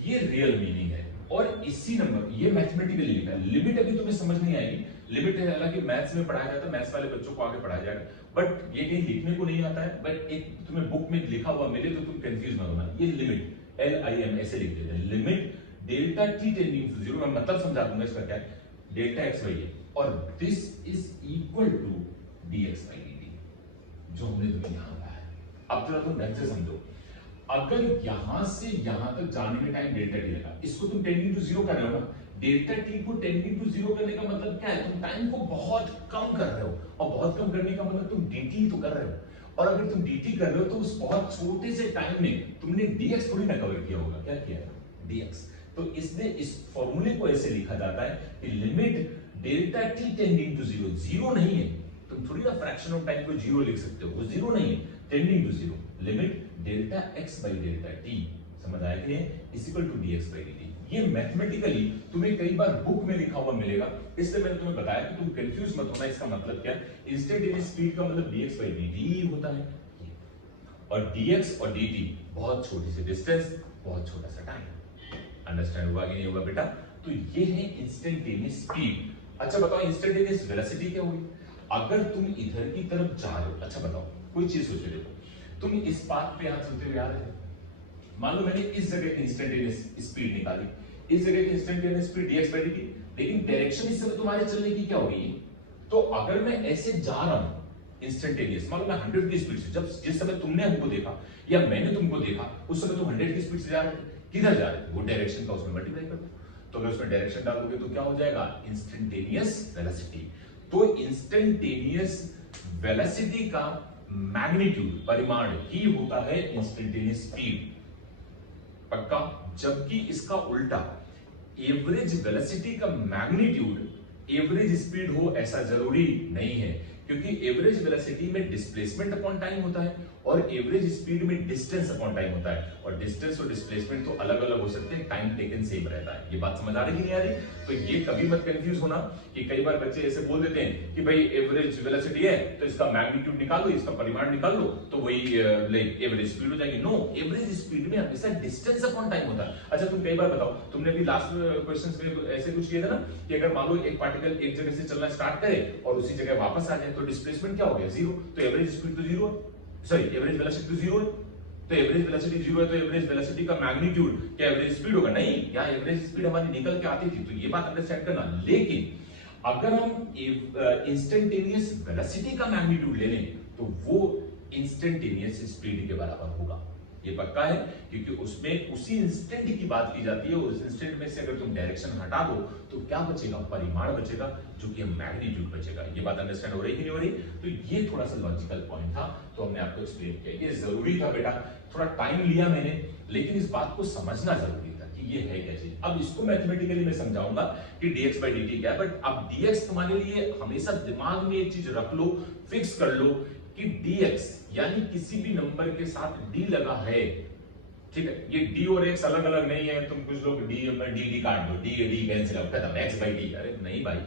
ये रियल मीनिंग है, और इसी नंबर ये मैथमेटिकली लिखा है। लिमिट अभी तुम्हें समझ नहीं आएगी, लिमिट है हालांकि मैथ्स में पढ़ाया जाता है, मैथ्स वाले बच्चों को आगे पढ़ाया जाएगा, बट ये कहीं लिखने को नहीं आता है, बट एक तुम्हें बुक में लिखा हुआ मिले तो तुम कंफ्यूज मत होना। ये लिमिट LIM ऐसे लिख देते हैं, limit delta t tending to 0, मैं मतलब समझा दूंगा इसका क्या है, डेल्टा x बाई, और this is equal to dx by dt, जो हमने तुम्हें यहां कहा है। अब जरा तुम ढंग से समझो, अगर यहां से यहां तक जाने में टाइम डेल्टा t लगा, इसको तुम टेंडिंग टू 0 कर रहे हो ना, डेल्टा t को टेंडिंग टू 0 करने का मतलब क्या है, तुम टाइम को बहुत कम कर रहे हो, और बहुत कम करने का मतलब तुम dt तो कर रहे हो, और अगर तुम dt कर रहे हो तो उस बहुत छोटे से टाइम में तुमने dx थोड़ी ना कवर किया होगा, क्या किया है dx। तो इसने इस फॉर्मूले को ऐसे लिखा जाता है कि limit delta t tending to 0, 0 नहीं है, तुम थोड़ी ना फ्रैक्शन ऑफ टाइम को 0 लिख सकते हो, वो 0 नहीं है, tending to 0, limit delta x by delta t, समझ आया कि नहीं, is equal to dx by dt। ये मैथमेटिकली तुम्हें कई बार बुक में लिखा हुआ मिलेगा, इसलिए मैंने तुम्हें बताया कि तुम कंफ्यूज मत होना, इसका मतलब क्या है, इंस्टेंटेनियस स्पीड का मतलब dx बाई dt होता है। और dx और dt बहुत छोटी सी डिस्टेंस, बहुत छोटा सा टाइम। अंडरस्टैंड हुआ कि नहीं हुआ बेटा? तो ये है इंस्टेंटेनियस स्पीड। अच्छा बताओ इंस्टेंटेनियस वेलोसिटी क्या होगी? अगर तुम इधर की तरफ जा रहे हो, अच्छा बताओ कोई चीज सोच रहे हो, तुम इस पाथ पे यहां चलते हुए आ रहे हो, मान लो मैंने इस जगह की इंस्टेंटेनियस स्पीड निकाली, इस जगह की instantaneous speed dx by dt, लेकिन डायरेक्शन इस समय तुम्हारे चलने की क्या होगी? तो अगर मैं ऐसे जा रहा हूं इंस्टेंटेनियस, मान लो मैं 100 की स्पीड से, जब जिस समय तुमने हमको देखा या मैंने तुमको देखा उस समय तुम 100 की स्पीड से जा रहे थे, किधर जा रहे थे? वो डायरेक्शन का उसमें मल्टीप्लाई कर दो, तो अगर उसमें डायरेक्शन डालोगे तो क्या हो जाएगा? Instantaneous velocity. तो इंस्टेंटेनियस वेलोसिटी का मैग्नीट्यूड, परिमाण ही होता है इंस्टेंटेनियस स्पीड। पक्का? जबकि इसका उल्टा एवरेज वेलोसिटी का मैग्नीट्यूड एवरेज स्पीड हो ऐसा जरूरी नहीं है, क्योंकि एवरेज वेलोसिटी में डिस्प्लेसमेंट अपॉन टाइम होता है और एवरेज स्पीड में डिस्टेंस अपॉन टाइम होता है, और डिस्टेंस और डिस्प्लेसमेंट तो अलग अलग हो सकते हैं, टाइम टेकन सेम रहता है। ये बात समझ आ रही कि नहीं आ रही? तो ये कभी मत कंफ्यूज होना कि कई बार बच्चे ऐसे बोल देते हैं कि भाई एवरेज वेलोसिटी है तो इसका मैग्नीट्यूड निकाल लो, इसका परिमाण निकाल लो तो वही एवरेज स्पीड हो जाएगी। नो, एवरेज स्पीड में हमेशा डिस्टेंस अपॉन टाइम होता है। अच्छा तुम कई बार बताओ, तुमने भी लास्ट क्वेश्चंस में ऐसे कुछ किया था ना कि अगर मान लो एक पार्टिकल एक जगह से चलना स्टार्ट करे और उसी जगह वापस आ जाए तो डिस्प्लेसमेंट क्या हो गया? जीरो। तो एवरेज स्पीड तो जीरो है, सॉरी एवरेज वेलोसिटी तो जीरो है। तो एवरेज वेलोसिटी जीरो है तो एवरेज वेलोसिटी का मैग्नीट्यूड क्या एवरेज स्पीड होगा? नहीं, यहाँ एवरेज स्पीड हमारी निकल के आती थी, तो ये बात अंडरस्टैंड करना। लेकिन अगर हम इंस्टेंटेनियस वेलोसिटी का मैग्नीट्यूड ले लें तो वो इंस्टेंटेनियस स्पीड के बराबर होगा। ये पक्का है, क्योंकि उसमें उसी इंस्टेंट की बात की जाती है, और उस इंस्टेंट में से अगर तुम डायरेक्शन हटा दो तो क्या बचेगा? परिमाण बचेगा, जो कि मैग्नीट्यूड बचेगा। ये बात अंडरस्टैंड हो रही कि नहीं हो रही? तो ये थोड़ा सा लॉजिकल पॉइंट था, तो हमने आपको एक्सप्लेन किया। ये जरूरी था बेटा, थोड़ा टाइम लिया मैंने, लेकिन इस बात को समझना जरूरी था कि ये है क्या चीज। अब इसको मैथमेटिकली मैं समझाऊंगा कि dx by dt क्या है, बट अब dx तुम्हारे लिए हमेशा दिमाग में एक चीज रख लो, फिक्स कर लो कि dx यानी किसी भी नंबर के साथ d लगा है, ठीक है? ये d और x अलग अलग नहीं है। तुम कुछ लोग d काट दो, d कैंसिल आउट, खत्म, x by d। अरे नहीं भाई,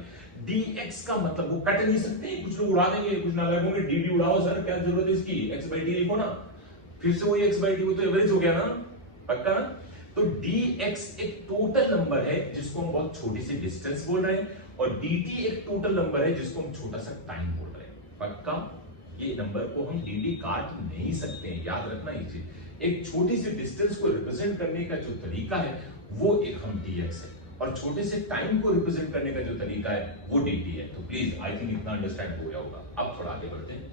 dx का मतलब वो कट नहीं सकते, कुछ लोग उड़ा देंगे, कुछ ना लगेंगे dd उड़ाओ सर, क्या जरूरत है इसकी, x by d लिखो ना, फिर से वही x by d, वो तो एवरेज हो गया ना, पक्का ना? तो dx एक टोटल नंबर है जिसको हम बहुत छोटी सी डिस्टेंस बोल रहे हैं, और dt एक टोटल नंबर है जिसको हम छोटा सा टाइम बोल रहे हैं। पक्का? ये नंबर को हम dd काट नहीं सकते हैं, याद रखना ये चीज। एक छोटी सी डिस्टेंस को रिप्रेजेंट करने का जो तरीका है वो एक हम dx है, और छोटे से टाइम को रिप्रेजेंट करने का जो तरीका है वो dt है। तो प्लीज आई थिंक इतना अंडरस्टैंड हो गया होगा। अब थोड़ा आगे बढ़ते हैं।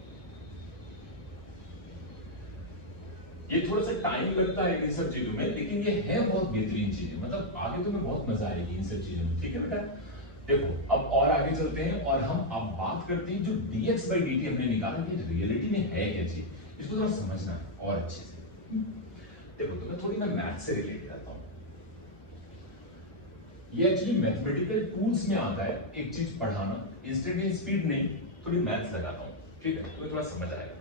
ये थोड़ा सा टाइम लगता है इन सब चीजों में, लेकिन ये है बहुत बेहतरीन चीजें, मतलब आगे तुम्हें बहुत मजा आएगी इन सब चीजों में, ठीक है बेटा? देखो अब और आगे चलते हैं और हम अब बात करते हैं जो dx by dt हमने निकाला, ये रियलिटी में है क्या चीज, इसको थोड़ा समझना है और अच्छे से। देखो तो मैं थोड़ी ना मैथ से रिलेट करता हूं, ये एक्चुअली मैथमेटिकल टूल्स में आता है एक चीज पढ़ाना, इंस्टेंटेनियस स्पीड नहीं, थोड़ी मैथ्स लगाता हूं, ठीक है? तो थोड़ा समझ आएगा।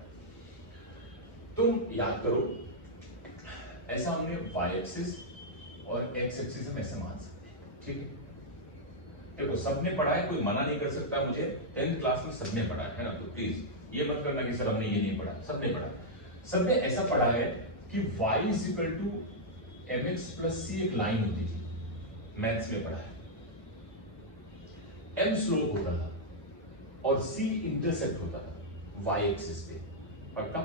तुम याद करो, ऐसा हमने y एक्सिस और x एक्सिस हम ऐसे मान सकते हैं, ठीक है? देखो सबने पढ़ा है, कोई मना नहीं कर सकता मुझे, 10th क्लास में सबने पढ़ा है ना? तो प्लीज ये मत करना कि सर हमने ये नहीं पढ़ा, सबने पढ़ा। सबने ऐसा पढ़ा है कि y = mx + c एक लाइन होती थी, मैथ्स में पढ़ा है। m स्लोप होता था और c इंटरसेप्ट होता था y एक्सिस पे, पक्का?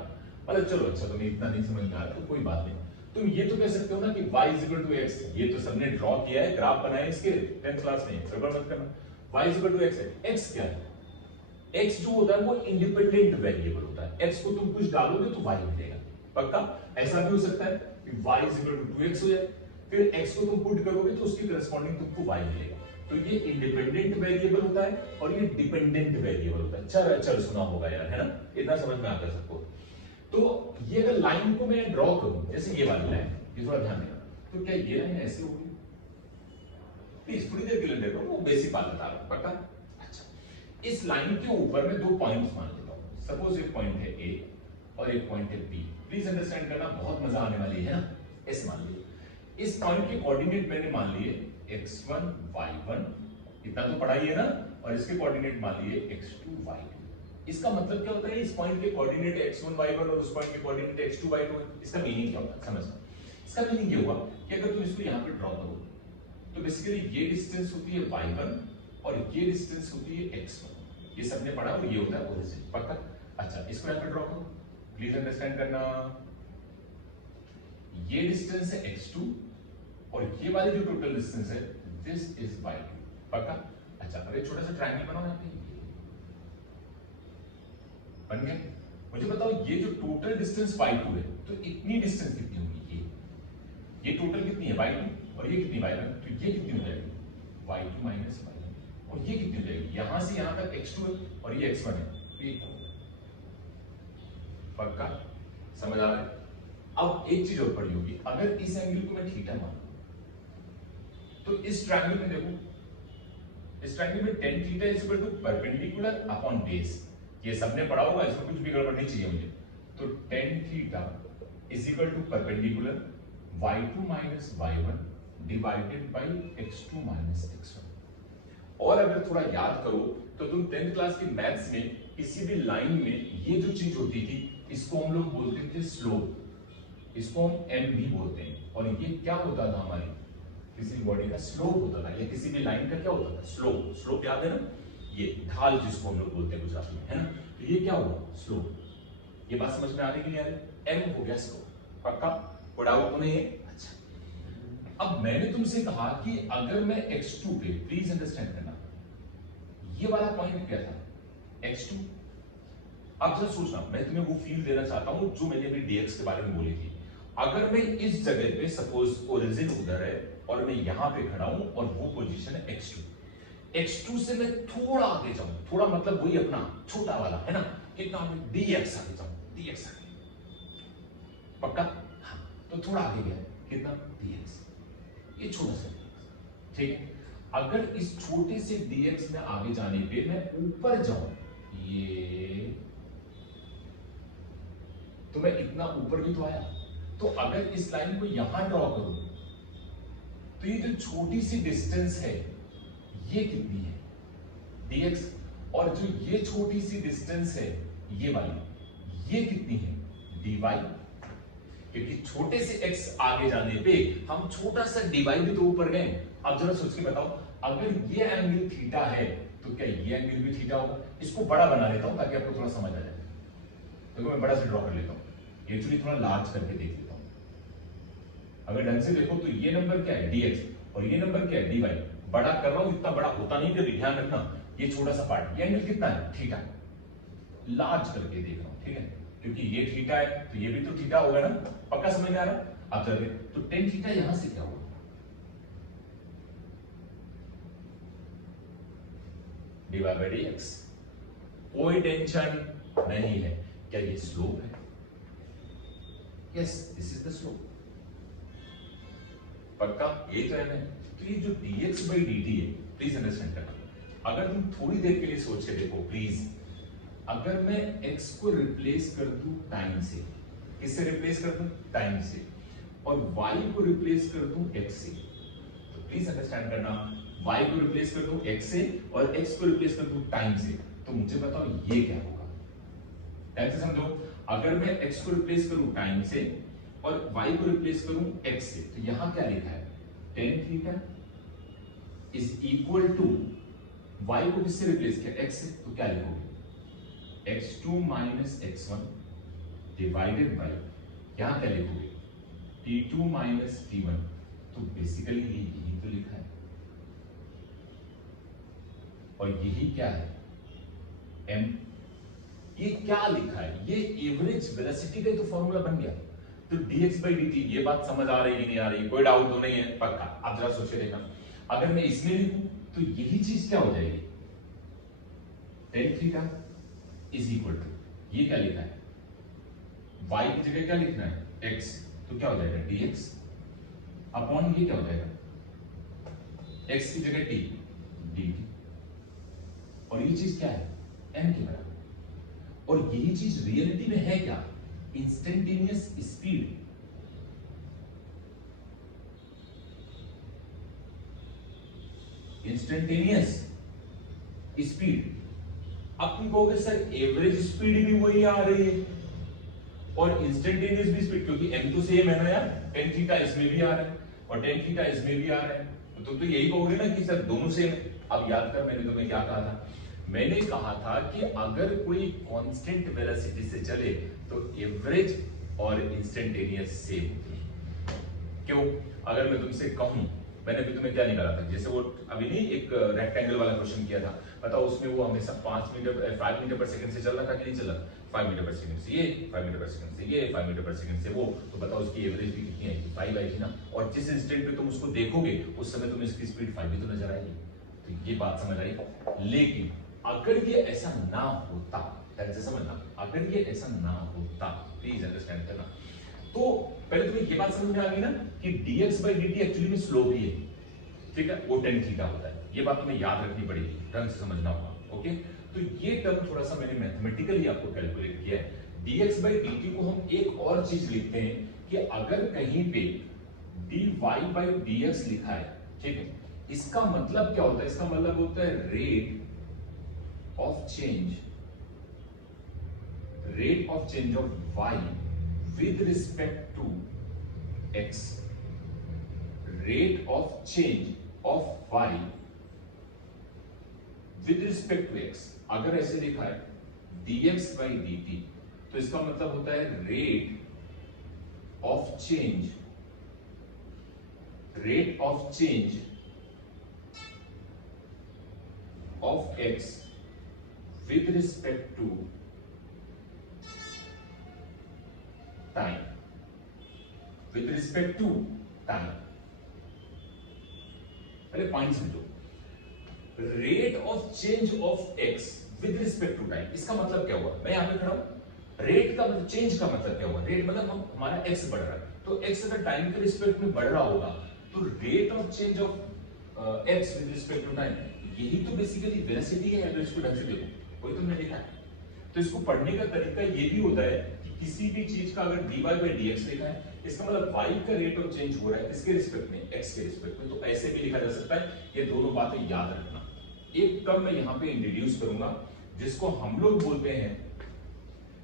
मतलब चलो अच्छा तुम्हें इतना नहीं समझ में आ रहा तो कोई बात नहीं, तुम ये तो कह सकते हो ना कि y = x, ये तो सबने ड्रॉ किया है, ग्राफ बनाया इसके 10th क्लास में, गड़बड़ मत करना। y = x है, x क्या है? x जो होता है वो इंडिपेंडेंट वेरिएबल होता है, x को तुम कुछ डालोगे तो y मिलेगा, पक्का? ऐसा भी हो सकता है कि y = 2x हो जाए, फिर x को तुम पुट करोगे तो उसके करस्पॉन्डिंग तुमको y मिलेगा। तो ये इंडिपेंडेंट वेरिएबल होता है और ये डिपेंडेंट वेरिएबल होता है। चल सुना होगा यार, है ना? इतना समझ में आता है सबको। तो ये अगर लाइन को मैं ड्रॉ करूं, जैसे ये वाली लाइन, ये थोड़ा ध्यान देना, तो क्या ये लाइन ऐसे होगी? प्लीज थोड़ी देर के लिए देखो, वो बेसिक बात बता रहा हूं, पक्का? अच्छा, इस लाइन के ऊपर मैं दो पॉइंट्स मान लेता हूं, सपोज एक पॉइंट है ए और एक पॉइंट है बी। प्लीज अंडरस्टैंड करना, बहुत मजा आने वाली है ना? ऐसे मान लीजिए इस पॉइंट के कोऑर्डिनेट मैंने मान लिए x1 y1, इतना तो पढ़ा ही है ना? और इसके कोऑर्डिनेट मान लिए x2 y2, इसका मतलब क्या होता है, इस पॉइंट के कोऑर्डिनेट x1 y1 और उस पॉइंट के कोऑर्डिनेट x2 y2 है। इसका मीनिंग क्या होता है समझना। इसका मीनिंग ये हुआ कि अगर तुम इसको यहाँ पे ड्रॉ करो तो बेसिकली ये डिस्टेंस होती है y1 और ये डिस्टेंस होती है x1, ये सबने पढ़ा, और ये होता है ओरिजिन। पक्का? अच्छा, इसको यहाँ पे ड्रॉ करो, प्लीज अंडरस्टैंड करना। ये डिस्टेंस है x2 और ये वाली जो टोटल डिस्टेंस है दिस इज y2। पक्का? अच्छा, अब एक छोटा सा ट्रायंगल बनाओ यहाँ पे, बन गया। मुझे बताओ ये जो टोटल डिस्टेंस y2 है तो इतनी डिस्टेंस कितनी होगी, ये टोटल कितनी है y2 और ये कितनी y1, तो ये कितनी हो जाएगी y2 माइनस y1, और ये कितनी हो जाएगी, यहां से यहां तक x2 है और ये x1 है, तो ये पक्का समझ आ रहा है। अब एक चीज और पढ़ी होगी, अगर इस एंगल को मैं थीटा मानूं तो इस ट्रायंगल में देखो, इस ट्रायंगल में tan theta is equal to perpendicular upon base, ये सबने पढ़ा होगा, इसमें कुछ भी गड़बड़ नहीं चाहिए मुझे। तो tan theta is equal to perpendicular y2 minus y1 divided by x2 minus x1। और अगर थोड़ा याद करो तो तुम 10th क्लास की मैथ्स में किसी भी लाइन में ये जो चीज होती थी इसको हम लोग बोलते थे स्लोप, इसको हम m भी बोलते हैं, और ये क्या होता था हमारी किसी बॉडी का स्लोप होता था, या किसी भी लाइन का क्या होता था स्लोप। स्लोप याद है ना, ये ढाल जिसको हम लोग बोलते हैं गुजराती में, है ना, तो ये क्या हुआ स्लोप। ये बात समझ में आने के लिए आ रही, m हो गया स्लोप। पक्का? कोई डाउट तो नहीं है? अच्छा, अब मैंने तुमसे कहा कि अगर मैं x2 पे, प्लीज अंडरस्टैंड करना, ये वाला पॉइंट क्या था x2। अब जरा सोचना, मैं तुम्हें वो फील देना चाहता हूं जो मैंने अभी dx के बारे में बोली थी। अगर मैं इस जगह पे सपोज ओरिजिन उधर है और मैं यहां पे खड़ा हूं और वो पोजीशन है x2 से मैं थोड़ा आगे जाऊं, थोड़ा मतलब वही अपना छोटा वाला है ना, कितना dx आगे जाऊं, dx आगे, पक्का? हाँ, तो थोड़ा आगे गया, कितना dx, ये छोटा सा dx, ठीक है। अगर इस छोटे से dx में आगे जाने पे मैं ऊपर जाऊं, ये तो मैं इतना ऊपर भी तो आया, तो अगर इस लाइन को यहां ड्रॉ करूं तो ये जो छोटी सी डिस्टेंस है ये कितनी है dx, और जो ये छोटी सी डिस्टेंस है ये वाली, ये कितनी है dy, क्योंकि छोटे से x आगे जाने पे हम छोटा सा dy भी तो ऊपर गए। अब जरा सोच के बताओ, अगर ये एंगल थीटा है तो क्या ये एंगल भी थीटा होगा। इसको बड़ा बना लेता हूं ताकि आपको थोड़ा समझ आ जाए, देखो मैं बड़ा से ड्रॉ कर लेता हूं, एक्चुअली थोड़ा लार्ज करके देख लेता हूं। अगर ढंग से देखो तो ये नंबर क्या है dx और ये नंबर क्या है dy। बड़ा कर रहा हूं, इतना बड़ा होता नहीं, कभी ध्यान रखना, ये छोटा सा पार्ट, ये एंगल कितना है थीटा, लार्ज करके देख रहा हूं, ठीक है, क्योंकि ये थीटा है तो ये भी तो थीटा होगा ना। पक्का समझ में आ रहा है? अब चलते तो tan थीटा यहां से क्या होगा, dy बाय dx। कोई टेंशन नहीं है, क्या ये स्लोप है? Yes, this is the slope. पक्का? ये तो है। तो ये जो dx by dt है, प्लीज अंडरस्टैंड करना। अगर तुम थोड़ी देर के लिए सोच के देखो प्लीज, अगर मैं x को रिप्लेस कर दूं टाइम से, किससे रिप्लेस कर दूं टाइम से, और y को रिप्लेस कर दूं x से, तो प्लीज अंडरस्टैंड करना, y को रिप्लेस कर दूं x से और x को रिप्लेस कर दूं टाइम से, तो मुझे बताओ ये क्या होगा। टाइम से समझो, अगर मैं x को रिप्लेस करूं टाइम से और y को रिप्लेस करूं x से, तो यहां क्या लिखा है tan theta is equal to, y को किससे रिप्लेस किया x से, तो क्या लिखोगे x2 minus x1 divided by, यहां क्या लिखोगे t2 माइनस t1। तो बेसिकली यही तो लिखा है, और यही क्या है m। ये क्या लिखा है, ये एवरेज वेलोसिटी का तो फॉर्मूला बन गया। तो dx by dt, ये बात समझ आ रही है नहीं आ रही, कोई डाउट तो नहीं है? पक्का? आप जरा सोच के देखना, अगर मैं इसमें लिखूं तो यही चीज क्या हो जाएगी tan theta is equal to, ये क्या लिखा है y की जगह क्या लिखना है x, तो क्या हो जाएगा dx अपॉन ये क्या हो जाएगा x की जगह t dt, और ये चीज क्या है m के बराबर। और यही चीज रियलिटी में है क्या, इंस्टेंटेनियस स्पीड। इंस्टेंटेनियस स्पीड अब तुम कहोगे सर एवरेज स्पीड भी वही आ रही है और इंस्टेंटेनियस भी स्पीड, क्योंकि m तो सेम है ना यार, tan थीटा इसमें भी आ रहा है और tan थीटा इसमें भी आ रहा है, तो तुम तो यही कहोगे ना कि सर दोनों सेम है। अब याद कर मैंने तुम्हें क्या कहा था, मैंने कहा था कि अगर कोई कांस्टेंट वेलोसिटी से चले तो एवरेज और इंस्टेंटेनियस सेम होती है। क्यों? अगर मैं तुमसे कहूं, मैंने भी तुम्हें क्या निकाला था, जैसे वो अभी नहीं एक रेक्टेंगल वाला क्वेश्चन किया था, बताओ उसमें वो हमेशा 5 मीटर पर सेकंड से चल रहा था कि नहीं चल रहा, 5 मीटर पर सेकंड से ये, 5 मीटर पर सेकंड से ये, 5 मीटर पर सेकंड से वो, तो बताओ उसकी एवरेज भी कितनी आएगी, 5 आएगी ना। और जिस इंस्टेंट पे तुम उसको देखोगे उस समय तुम्हें इसकी स्पीड 5 भी तो नजर आएगी। तो ये बात समझ आई। लेकिन अगर ये ऐसा ना होता, समझना, अगर ये ऐसा ना होता, प्लीज अंडरस्टैंड करना, तो पहले तुम्हें ये बात समझ में आ गई ना कि dx by dt एक्चुअली में स्लोप ही है, ठीक है, वो tan थीटा होता है। ये बात तुम्हें याद रखनी पड़ेगी, ढंग से समझना होगा। ओके, तो ये टर्म थोड़ा सा मैंने मैथमेटिकली आपको कैलकुलेट किया है। dx by dt को हम एक और चीज लिखते हैं कि अगर कहीं पे dy by dx लिखा है, ठीक है, इसका मतलब क्या होता है, इसका मतलब होता है rate of change of y with respect to x, rate of change of y with respect to x। अगर ऐसे लिखा है dx by dt, तो इसका मतलब होता है rate of change of x with respect to time, with respect to time। पहले पॉइंट समझो, rate of change of x with respect to time, इसका मतलब क्या हुआ, मैं यहां पे खड़ा हूं, रेट का मतलब चेंज का मतलब क्या हुआ, रेट मतलब हमारा एक्स बढ़ रहा है, तो एक्स अगर टाइम के रिस्पेक्ट में बढ़ रहा होगा तो rate of change of x with respect to time, यही तो बेसिकली वेलोसिटी है। अगर इसको ढंग से देखो, वही तुमने देखा है। तो इसको पढ़ने का तरीका ये भी होता है कि किसी भी चीज का अगर dy by dx लिखा है, इसका मतलब y का रेट ऑफ चेंज हो रहा है किसके रिस्पेक्ट में, x के रिस्पेक्ट में, तो ऐसे भी लिखा जा सकता है। ये दोनों बातें याद रखना। एक टर्म मैं यहाँ पे इंट्रोड्यूस करूंगा जिसको हम लोग बोलते हैं,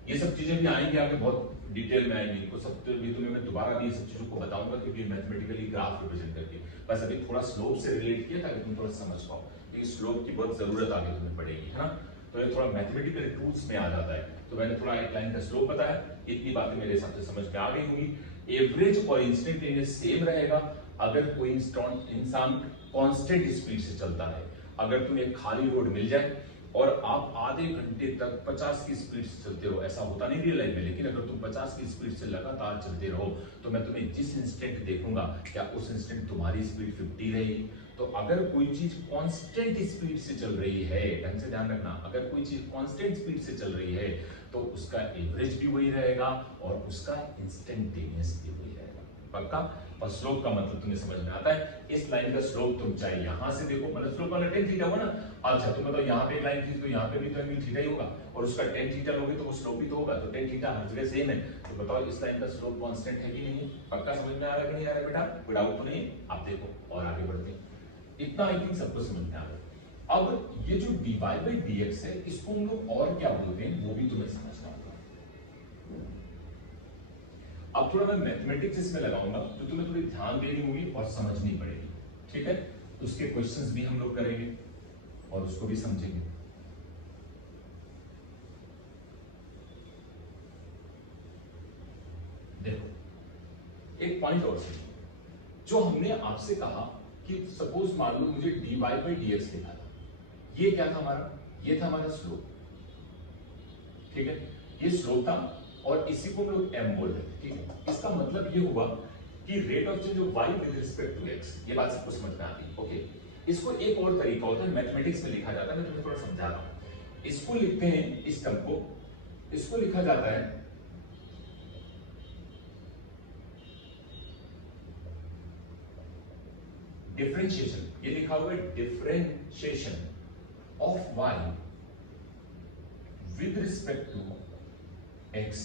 ये सब चीजें भी आएंगे आगे, बहुत डिटेल में आएंगी, इनको सब भी तुम्हें मैं दोबारा भी ये सब चीजों को बताऊंगा, क्योंकि मैथमेटिकली ग्राफ रिप्रेजेंट करके, बस अभी थोड़ा स्लोप से रिलेट किया ताकि तुम थोड़ा समझ पाओ, क्योंकि स्लोप की बहुत जरूरत आगे तुम्हें पड़ेगी, है ना। तो ये थोड़ा मैथमेटिकल टूल्स में आ जाता है, तो मैंने थोड़ा एक लाइन का स्लोप बताया, इतनी बातें मेरे हिसाब से समझ में आ गई होंगी। एवरेज और इंस्टेंटेनियस सेम रहेगा अगर कोई इंसान कांस्टेंट स्पीड से चलता है। अगर तुम्हें खाली रोड मिल जाए और आप आधे घंटे तक 50 की स्पीड से चलते रहो, ऐसा होता नहीं रियल लाइफ में, लेकिन अगर तुम 50 की स्पीड से लगातार चलते रहो तो मैं तुम्हें जिस इंस्टेंट देखूंगा, क्या उस इंस्टेंट तुम्हारी स्पीड 50 रहेगी। तो अगर कोई चीज कांस्टेंट स्पीड से चल रही है, ढंग से ध्यान रखना, अगर कोई चीज कांस्टेंट स्पीड से चल रही है तो उसका एवरेज भी वही रहेगा और उसका इंस्टेंटेनियस भी वही रहेगा, पक्का। और स्लोप का मतलब तुम्हें समझ में आता है, इस लाइन का स्लोप तुम चाहे यहां से देखो, मतलब स्लोप वाला tan थीटा हुआ ना, अच्छा तो मतलब यहाँ पे एक लाइन थी तो यहाँ पे भी तो एंगल थीटा ही होगा, और उसका tan थीटा लोगे तो वो स्लोप भी तो होगा, तो tan थीटा हर जगह सेम है। तो बताओ इस लाइन का स्लोप कांस्टेंट है कि नहीं, पक्का समझ में आ रहा है कि नहीं आ रहा है बेटा, कोई डाउट तो नहीं, आप देखो और आगे बढ़ते हैं। इतना आई थिंक सबको समझ में आ गया। अब ये जो dy by dx है, इसको हम लोग और क्या बोलते हैं वो भी तुम्हें समझना होगा। अब थोड़ा मैं मैथमेटिक्स इसमें लगाऊंगा तो तुम्हें थोड़ी ध्यान देनी होगी और समझनी पड़ेगी, ठीक है। उसके क्वेश्चंस भी हम लोग करेंगे और उसको भी समझेंगे। देखो एक पॉइंट और समझो, जो हमने आपसे कहा कि सपोज मान लो मुझे dy by dx लिखा था, ये क्या था हमारा, ये था हमारा स्लोप, ठीक है, ये स्लोप था और इसी को हम लोग m बोल रहे थे, ठीक है। इसका मतलब ये हुआ कि rate of change of y with respect to x, ये बात सबको समझ में आती है, ओके। इसको एक और तरीका होता है, मैथमेटिक्स में लिखा जाता है, मैं तुम्हें थोड़ा समझा रहा हूं। इसको लिखते हैं, इस टर्म को, इसको लिखा जाता है डिफरेंशिएशन, ये लिखा हुआ है differentiation of y with respect to x।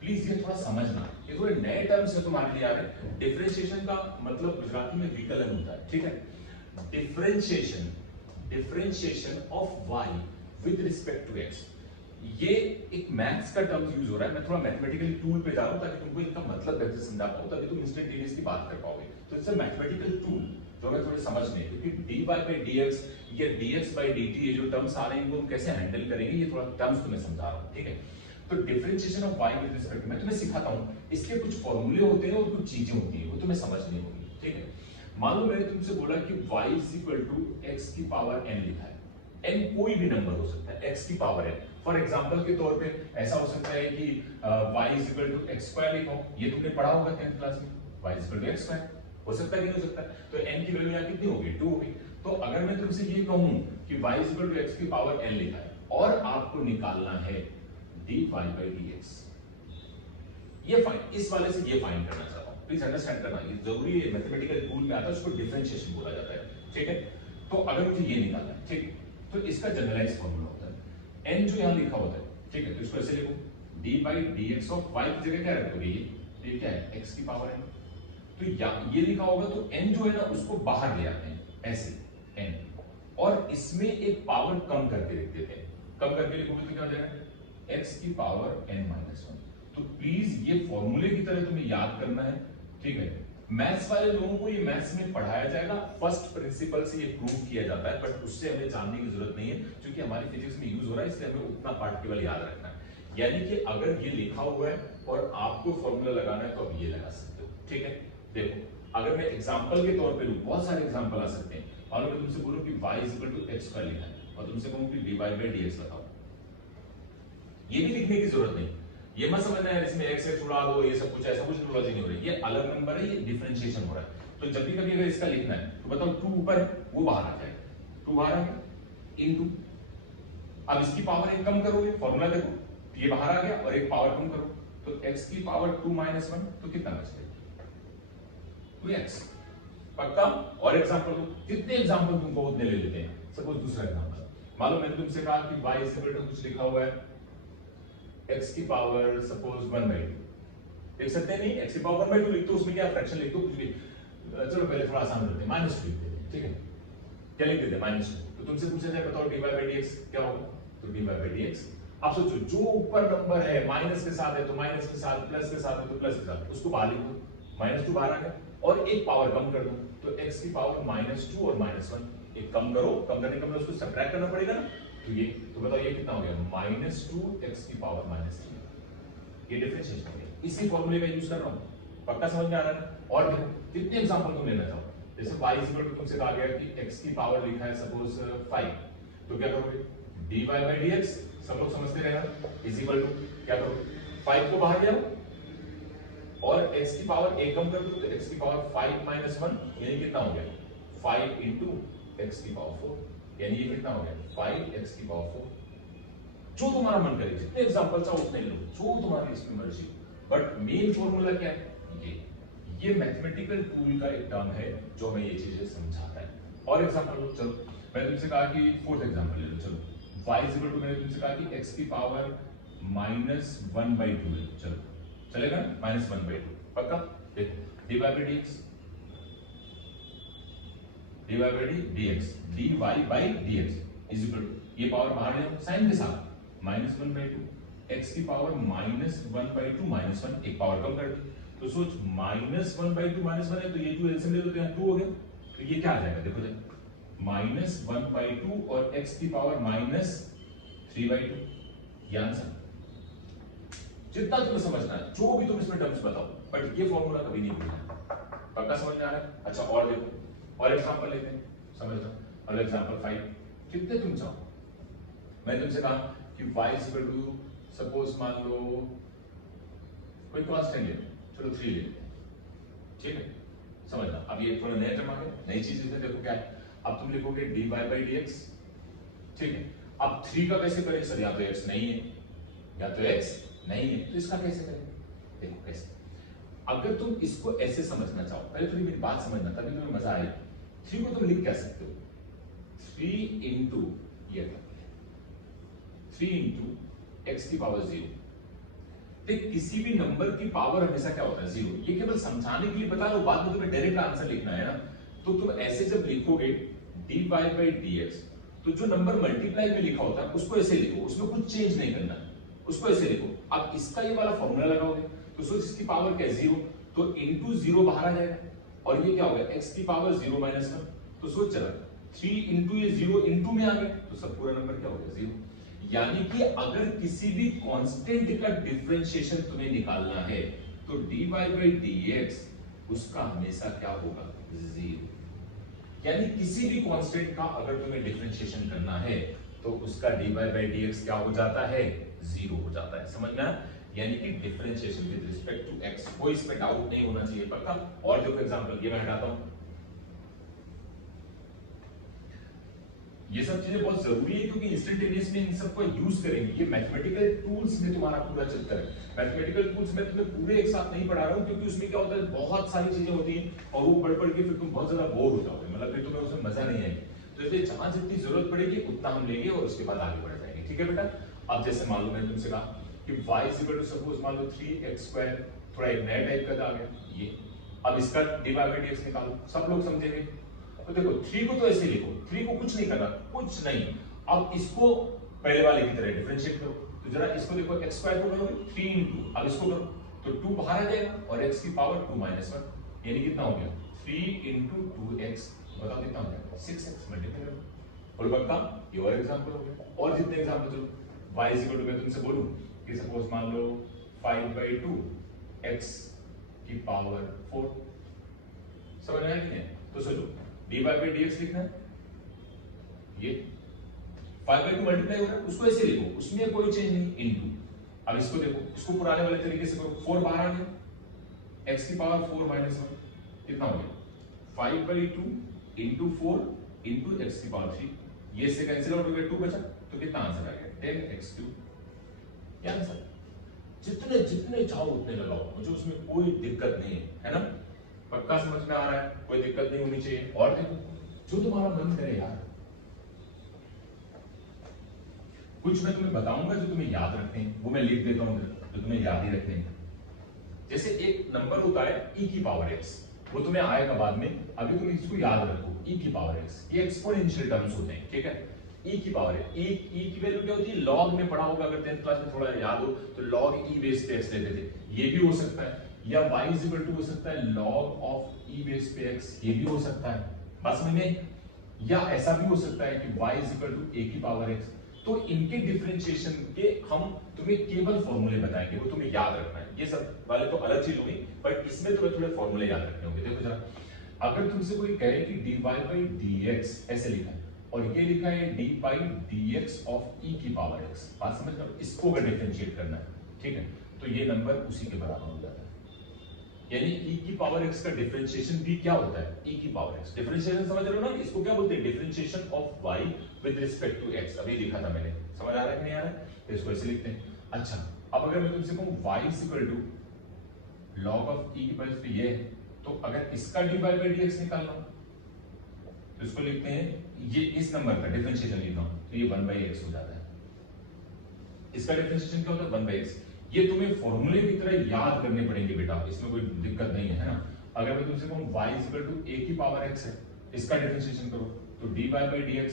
Please ये थोड़ा समझना, ये थोड़े नए टर्म्स है तुम्हारे लिए आ रहे। डिफरेंशिएशन का मतलब गुजराती में विकलन होता है, ठीक है। Differentiation of y with respect to x. ये एक मैथ्स का टर्म यूज हो रहा है, मैं थोड़ा मैथमेटिकली टूल पे जा रहा हूं ताकि तुमको इनका मतलब बेहतर समझा पाऊं, तभी तुम इंस्टेंटेनियस की बात कर पाओगे। तो इट्स अ मैथमेटिकल टूल जो हमें थोड़े समझने, क्योंकि dy by dx या dx by dt ये जो टर्म्स आ रहे हैं इनको हम कैसे हैंडल करेंगे, ये थोड़ा टर्म्स तुम्हें समझा रहा हूं, ठीक है। तो differentiation of y with respect मैं तुम्हें सिखाता हूं, इसके कुछ फॉर्मूले होते हैं और कुछ चीजें होती हैं, वो तुम्हें समझनी होगी, ठीक है। मान लो मैंने तुमसे बोला कि y x की पावर n लिखा है, n कोई भी नंबर हो सकता है, x की पावर n। फॉर एग्जांपल के तौर पे ऐसा हो सकता है कि y x² लिखो, ये तुमने पढ़ा होगा 10th क्लास में, y x² हो सकता है कि नहीं हो सकता, तो n की वैल्यू यहाँ कितनी होगी, 2 होगी। तो अगर मैं तुमसे ये कहूं कि y x की पावर n लिखा है और आपको निकालना है dy by dx, ये फाइंड, इस वाले से ये फाइंड करना चाहता हूं, प्लीज अंडरस्टैंड करना, ये जरूरी है, मैथमेटिकल टूल में आता है, उसको डिफरेंशिएशन बोला जाता है, ठीक है। तो अगर मुझे ये निकालना है, ठीक, तो इसका जनरलाइज फॉर्मूला होता है n जो यहाँ लिखा होता है, ठीक है, तो इसको ऐसे लिखो dy by dx of y की जगह क्या रखोगे, ये क्या है, x की पावर n। तो ये लिखा होगा तो n जो है ना उसको बाहर ले आते हैं ऐसे n, और इसमें एक पावर कम करके लिख देते हैं, कम करके लिखोगे तो क्या हो जाएगा, x की पावर n माइनस 1। तो प्लीज ये फॉर्मूले की तरह तुम्हें याद करना है, ठीक है। मैथ्स वाले लोगों को ये मैथ्स में पढ़ाया जाएगा, फर्स्ट प्रिंसिपल से ये प्रूव किया जाता है, बट उससे हमें जानने की जरूरत नहीं है क्योंकि हमारी फिजिक्स में यूज हो रहा है, इसलिए हमें उतना पार्ट केवल याद रखना है। यानी कि अगर ये लिखा हुआ है और आपको फॉर्मूला लगाना है तो आप ये लगा सकते हो, ठीक है। देखो अगर मैं एग्जांपल के तौर पे लूं, बहुत सारे एग्जांपल आ सकते हैं, मान लो मैं तुमसे बोलूं कि y x² लिखा है और तुमसे कहूं कि dy by dx बताओ, ये भी लिखने की जरूरत नहीं, ये मत समझना है इसमें x x उड़ा दो, ये सब कुछ ऐसा कुछ लॉजिक नहीं हो रही, ये अलग नंबर है, ये डिफरेंशिएशन हो रहा है। तो जब भी कभी अगर इसका लिखना है तो बताओ 2 ऊपर है वो बाहर आ जाएगा, 2 बाहर आ गया इनटू, अब इसकी पावर एक कम करोगे, फॉर्मूला देखो, ये बाहर आ गया और एक पावर कम करो तो x की पावर 2 माइनस 1, तो कितना बचेगा, 2x। पक्का। और एग्जांपल दो, कितने एग्जांपल तुमको उतने ले लेते हैं। सपोज दूसरा एग्जांपल, मान लो मैंने तुमसे कहा कि y कुछ लिखा हुआ है x की पावर सपोज 1/2, देख सकते हैं नहीं, x की पावर 1/2 लिख दो, उसमें क्या फ्रैक्शन लिख दो, कुछ भी, चलो पहले थोड़ा आसान करते हैं, -2 लिख देते हैं, ठीक है, क्या लिख देते हैं, -2। तो तुमसे पूछा जाए बताओ dy by dx क्या होगा, तो dy by dx, आप सोचो जो ऊपर नंबर है माइनस के साथ है तो माइनस के साथ, प्लस के साथ है तो प्लस के साथ, उसको बाहर लिख दो, -2 बाहर आ गया और एक पावर कम कर दो, तो x की पावर -2 और -1, एक कम करो, कम करने का मतलब उसको सब्ट्रैक्ट करना पड़ेगा ना, तो ये, तो बताओ ये कितना हो गया, -2 x की पावर -3, ये डिफरेंशिएशन हो गया, इसी फॉर्मूले का यूज कर रहा हूं, पक्का समझ में आ रहा है। और देखो कितने एग्जांपल तुम लेना चाहो, जैसे y तुमसे कहा गया कि x की पावर लिखा है सपोज 5, तो क्या करोगे, dy by dx, सब लोग समझते रहना, इज इक्वल टू क्या करोगे, 5 को बाहर ले आओ और x की पावर एक कम कर दो, तो x की पावर 5 माइनस 1, यानी कितना हो गया, 5 इंटू x की पावर 4, यानी ये कितना हो गया, 5x की पावर 4। जो तुम्हारा मन करे, जितने एग्जांपल चाहो उतने लो, जो तुम्हारी इसमें मर्जी, बट मेन फॉर्मूला क्या है, ये मैथमेटिकल टूल का एक टर्म है जो हमें ये चीजें समझाता है। और एग्जांपल लो, चलो मैंने तुमसे कहा कि फोर्थ एग्जांपल ले लो, चलो y मैंने तुमसे कहा कि x की पावर -1/2 है, चलो चलेगा ना, -1/2, पक्का। देखो dy by dx, dy by dx is equal to, ये पावर बाहर ले साइन के साथ, -1/2, x की पावर -1/2 -1, एक पावर कम कर दी, तो सोच -1/2 -1 है तो ये 2 एलसीएम ले लो तो यहाँ 2 हो गया, तो ये क्या आ जाएगा, देखो -1/2 और x की पावर -3/2, ये आंसर। जितना तुम्हें समझना है, जो भी तुम इसमें टर्म्स बताओ, बट ये फॉर्मूला कभी नहीं भूलना, पक्का समझ में आ रहा है। अच्छा और देखो, और एग्जांपल लेते हैं, समझ लो, और एग्जांपल 5, कितने तुम चाहो, मैंने तुमसे कहा कि y सपोज मान लो कोई कांस्टेंट ले, चलो 3 ले लेते हैं, ठीक है, समझना। अब ये थोड़ा नया टर्म आ गया, नई चीज है, देखो क्या है, अब तुम लिखोगे dy by dx, ठीक है। अब 3 का कैसे करें सर, या तो x नहीं है या तो x नहीं है, तो इसका कैसे करें, देखो कैसे, अगर तुम इसको ऐसे समझना चाहो, पहले थोड़ी मेरी बात समझना तभी तुम्हें मजा आएगा। 3 को तुम लिख क्या सकते हो, 3 इंटू ये 3 इंटू x की पावर 0। देख किसी भी नंबर की पावर हमेशा क्या होता है, 0, ये केवल समझाने के लिए बता रहा हूं, बाद में तुम्हें डायरेक्ट आंसर लिखना है ना, तो तुम ऐसे जब लिखोगे dy by dx तो जो नंबर मल्टीप्लाई में लिखा होता है उसको ऐसे लिखो, उसमें कुछ चेंज नहीं करना है, उसको ऐसे लिखो। अब इसका ये वाला फॉर्मूला लगाओगे तो सोच इसकी पावर क्या है 0, तो इनटू 0 बाहर आ जाएगा और ये क्या हो गया x की पावर 0 माइनस 1, तो सोच चला 3 इंटू ये 0 इंटू में आ गया तो सब पूरा नंबर क्या हो गया 0। यानी कि अगर किसी भी कांस्टेंट का डिफरेंशिएशन तुम्हें निकालना है तो dy by dx उसका हमेशा क्या होगा 0। यानी किसी भी कांस्टेंट का अगर तुम्हें डिफरेंशिएशन करना है तो उसका dy by dx क्या हो जाता है 0 हो जाता है। समझ में आया? यानी कि differentiation with respect to x, कोई इसमें डाउट नहीं होना चाहिए पक्का। और देखो एग्जांपल ये मैं हटाता हूं, ये सब चीजें बहुत जरूरी है क्योंकि इंस्टेंटेनियस में इन सबको यूज करेंगे। ये मैथमेटिकल टूल्स में तुम्हारा पूरा चलता है। मैथमेटिकल टूल्स में तुम्हें पूरे एक साथ नहीं पढ़ा रहा हूं क्योंकि उसमें क्या होता है बहुत सारी चीजें होती हैं और वो पढ़ के फिर तुम बहुत ज्यादा बोर हो जाओगे, मतलब फिर तुम्हें उसमें मजा नहीं आएगी। तो इसलिए जहां जितनी जरूरत पड़ेगी उतना हम लेंगे और उसके बाद आगे बढ़ जाएंगे। ठीक है बेटा? अब जैसे मान लो मैंने तुमसे कहा कि y इक्वल टू सपोज मान लो 3x², थोड़ा एक नया टाइप का आ गया ये। अब इसका dy by dx निकालो, सब लोग समझेंगे। तो देखो 3 को तो ऐसे लिखो, 3 को कुछ नहीं करना, कुछ नहीं। अब इसको पहले वाले की तरह डिफरेंशिएट करो, तो जरा इसको देखो x² को करोगे 3 इंटू, अब इसको करो तो 2 बाहर आ जाएगा और x की पावर 2 माइनस 1, यानी कितना हो गया 3 इंटू 2x, बताओ कितना हो गया 6x मल्टीप्लाई करो। और पक्का ये और एग्जांपल हो गया। और जितने एग्जांपल चलो y इक्वल टू मैं तुमसे बोलूं कि सपोज मान लो 5/2 x की पावर 4, समझ आया कि नहीं? तो सोचो dy by dx लिखना है, ये 5/2 मल्टीप्लाई हो रहा है उसको ऐसे लिखो, उसमें कोई चेंज नहीं, इनटू। अब इसको देखो, इसको पुराने वाले तरीके से करो, 4 बाहर आ गया, x की पावर 4 माइनस 1 कितना हो गया 5/2 इंटू 4 इंटू x की पावर 3, ये से कैंसिल आउट हो गया 2 बचा, तो कितना आंसर आ गया 10x3। क्या आंसर? जितने जितने चाहो उतने लगाओ, मुझे उसमें कोई दिक्कत नहीं है ना? पक्का समझ में आ रहा है? कोई दिक्कत नहीं होनी चाहिए। और देखो जो तुम्हारा मन करे यार, कुछ मैं तुम्हें बताऊंगा जो तुम्हें याद रखते हैं, वो मैं लिख देता हूं जो तुम्हें याद ही रखते हैं। जैसे एक नंबर होता है e की पावर x, वो तुम्हें आएगा बाद में, अभी तुम इसको याद रखो e की पावर x, ये एक्सपोनेंशियल टर्म्स होते हैं, ठीक है? e की पावर e की वैल्यू क्या होती है, लॉग में पढ़ा होगा अगर 10th क्लास में थोड़ा याद हो तो, log e बेस पे x लेते थे, ये भी हो सकता है। या y इक्वल टू हो सकता है log ऑफ e बेस पे x, ये भी हो सकता है, बात समझ में? या ऐसा भी हो सकता है कि y इक्वल टू a की पावर x। तो इनके डिफरेंशिएशन के हम तुम्हें केवल फॉर्मूले बताएंगे, वो तुम्हें याद रखना है। ये सब वाले तो अलग चीज होगी, बट इसमें तुम्हें थोड़े फॉर्मूले याद रखने होंगे। देखो जरा, अगर तुमसे कोई कहे कि dy by dx ऐसे लिखा है और ये लिखा है dy by dx of e की पावर x, बात समझ लो, इसको अगर डिफरेंशिएट करना है, ठीक है, तो ये नंबर उसी के बराबर हो जाता है। यानी e की पावर x का डिफरेंशिएशन भी क्या होता है, e की पावर x। डिफरेंशिएशन समझ रहे हो ना, इसको क्या बोलते हैं, differentiation of y with respect to x। अभी लिखा था मैंने, समझ आ रहा है कि नहीं आ रहा है? तो इसको ऐसे लिखते हैं। अच्छा, अब अगर मैं तुमसे कहूं y इक्वल टू log ऑफ e की पावर पे ये है, तो अगर इसका dy by dx निकालना तो इसको लिखते हैं, ये इस नंबर का डिफरेंशिएशन लिखना हो तो ये 1/x हो जाता है। इसका डिफरेंशिएशन क्या होता है 1/x। ये तुम्हें फॉर्मूले की तरह याद करने पड़ेंगे बेटा, इसमें कोई दिक्कत नहीं है ना? अगर मैं तुमसे कहूं y इक्वल टू a की पावर x है, इसका डिफरेंशिएशन करो तो dy by dx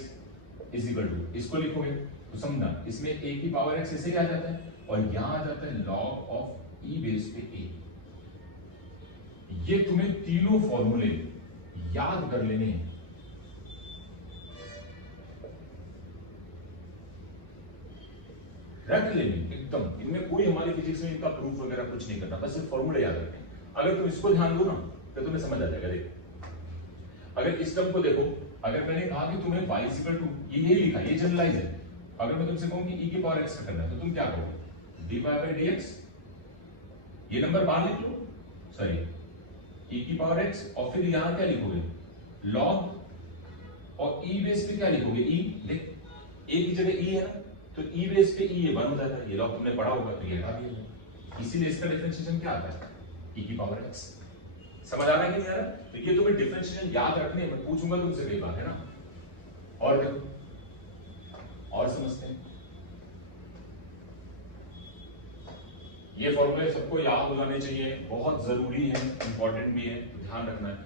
is equal to, इसको लिखोगे तो समझना इसमें a की पावर x ऐसे ही आ जाता है और यहां आ जाता है log ऑफ e बेस पे a। ये तुम्हें तीनों फॉर्मूले याद कर लेने हैं। रख लेने एकदम, इनमें कोई हमारी फिजिक्स में इनका प्रूफ वगैरह कुछ नहीं करना, बस सिर्फ फॉर्मूले याद रखें। अगर तुम इसको ध्यान दो ना तो तुम्हें समझ आ जाएगा। देखो अगर इस टर्म को देखो, अगर मैंने कहा कि तुम्हें y इक्वल टू ये लिखा, ये जनरलाइज है, अगर मैं तुमसे कहूं कि e की पावर x का करना है तो तुम क्या करोगे, dy by dx, ये नंबर बाहर लिख लो, सॉरी e की पावर x, और फिर यहां क्या लिखोगे log, और e बेस पे क्या लिखोगे e, देख a की जगह e है ना, तो e बेस पे e ये 1 हो जाता है, ये log तुमने पढ़ा होगा तो ये हटा दिया, इसीलिए इसका डिफरेंशिएशन क्या आता है e की पावर x। समझ आ रहा है कि नहीं आ रहा? तो ये तुम्हें डिफरेंशिएशन याद रखने, मैं पूछूंगा तुमसे कई बार, है ना? और देखो और समझते हैं, ये फॉर्मूले सबको याद हो जाने चाहिए, बहुत जरूरी है, इंपॉर्टेंट भी है, तो ध्यान रखना है।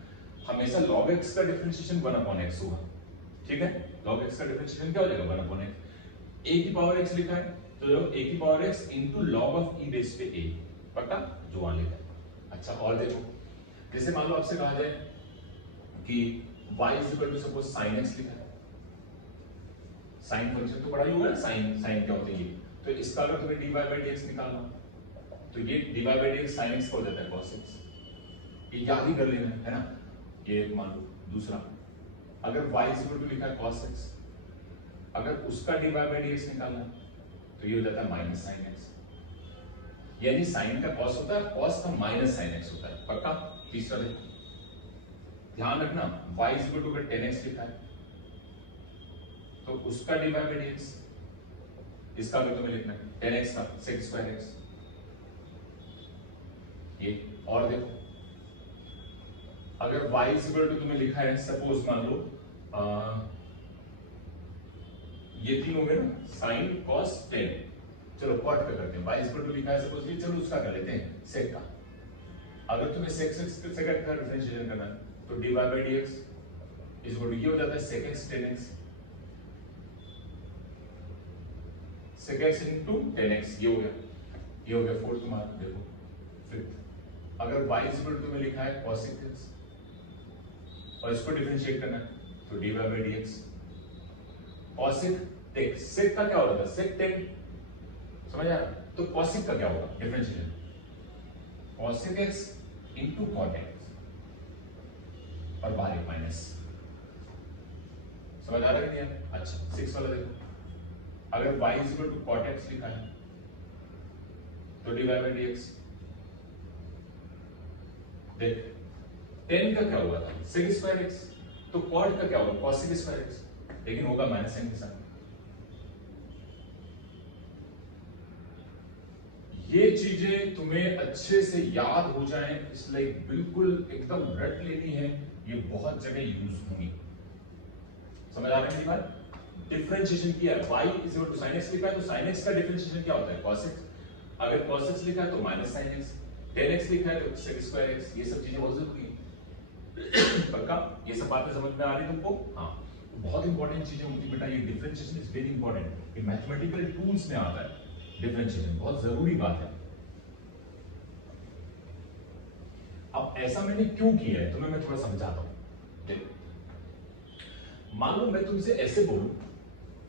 हमेशा log x का डिफरेंशिएशन 1/x होगा, ठीक है? log x का डिफरेंशिएशन क्या हो जाएगा 1 अपॉन x। a की पावर x लिखा है तो a की पावर x इनटू log ऑफ e बेस पे a, पक्का जो वहां लिखा है। अच्छा और देखो, जैसे मान लो आपसे कहा जाए कि y is equal to suppose sin x लिखा है, साइन फंक्शन तो पढ़ा ही होगा ना, साइन साइन क्या होता है ये, तो इसका अगर तुम्हें dy by dx निकालना तो ये dy by dx sin x का हो जाता है cos x, ये याद ही कर लेना है ना। ये मान लो दूसरा, अगर y इज इक्वल टू लिखा है cos x, अगर उसका dy by dx निकालना तो ये हो जाता है माइनस sin x, यानी sin का cos होता है, cos का माइनस sin x होता है, पक्का। तीसरा देखो, ध्यान रखना y is equal to 10x लिखा है तो उसका dy by dx, इसका भी तुम्हें लिखना है 10x का sec स्क्वायर x। ये और देखो, अगर y इज इक्वल टू तुम्हें लिखा है सपोज मान लो ये तीन हो गए ना, sin cos 10, चलो कॉट का करते हैं, y इज इक्वल टू लिखा है सपोज ये, चलो उसका कर लेते हैं sec का। अगर तुम्हें sec का डिफरेंशिएशन करना है तो dy by dx is equal to ये हो जाता है sec x 10x, sec x into 10x, ये हो गया फोर्थ तुम्हारा। देखो फिफ्थ, अगर y इज इक्वल टू में लिखा है cos x और इसको डिफरेंशिएट करना है तो dy by dx cosec देख sec का क्या हो रहा था sec 10, समझ आ रहा, तो cosec का क्या होगा differentiation cosec x into cot x और बाहर एक माइनस, समझ आ रहा है कि नहीं। अच्छा 6 वाला देखो, अगर y is equal to cot x लिखा है तो dy by dx, देख 10 का क्या हुआ था sec स्क्वायर x, तो cot का क्या होगा cosec स्क्वायर x, लेकिन होगा माइनस साइन के साथ। ये चीजें तुम्हें अच्छे से याद हो जाएं, इसलिए बिल्कुल एकदम रट लेनी है, ये बहुत जगह यूज होंगी। समझ आ रही है बात? डिफरेंशिएशन किया है, y is equal to sin x लिखा है तो sin x का डिफरेंशिएशन क्या होता है cos x, अगर cos x लिखा है तो माइनस sin x, 10x लिखा है तो sec स्क्वायर x, ये सब चीजें बहुत जरूरी है। पक्का ये सब बातें समझ में आ रही तुमको? हाँ, बहुत इंपॉर्टेंट चीजें होती बेटा, ये डिफरेंशिएशन इज वेरी इंपॉर्टेंट, ये मैथमेटिकल टूल्स में आता है, डिफरेंशिएशन बहुत जरूरी बात है। अब ऐसा मैंने क्यों किया है तुम्हें मैं थोड़ा समझाता हूं। देखो, मान लो मैं तुमसे ऐसे बोलूं,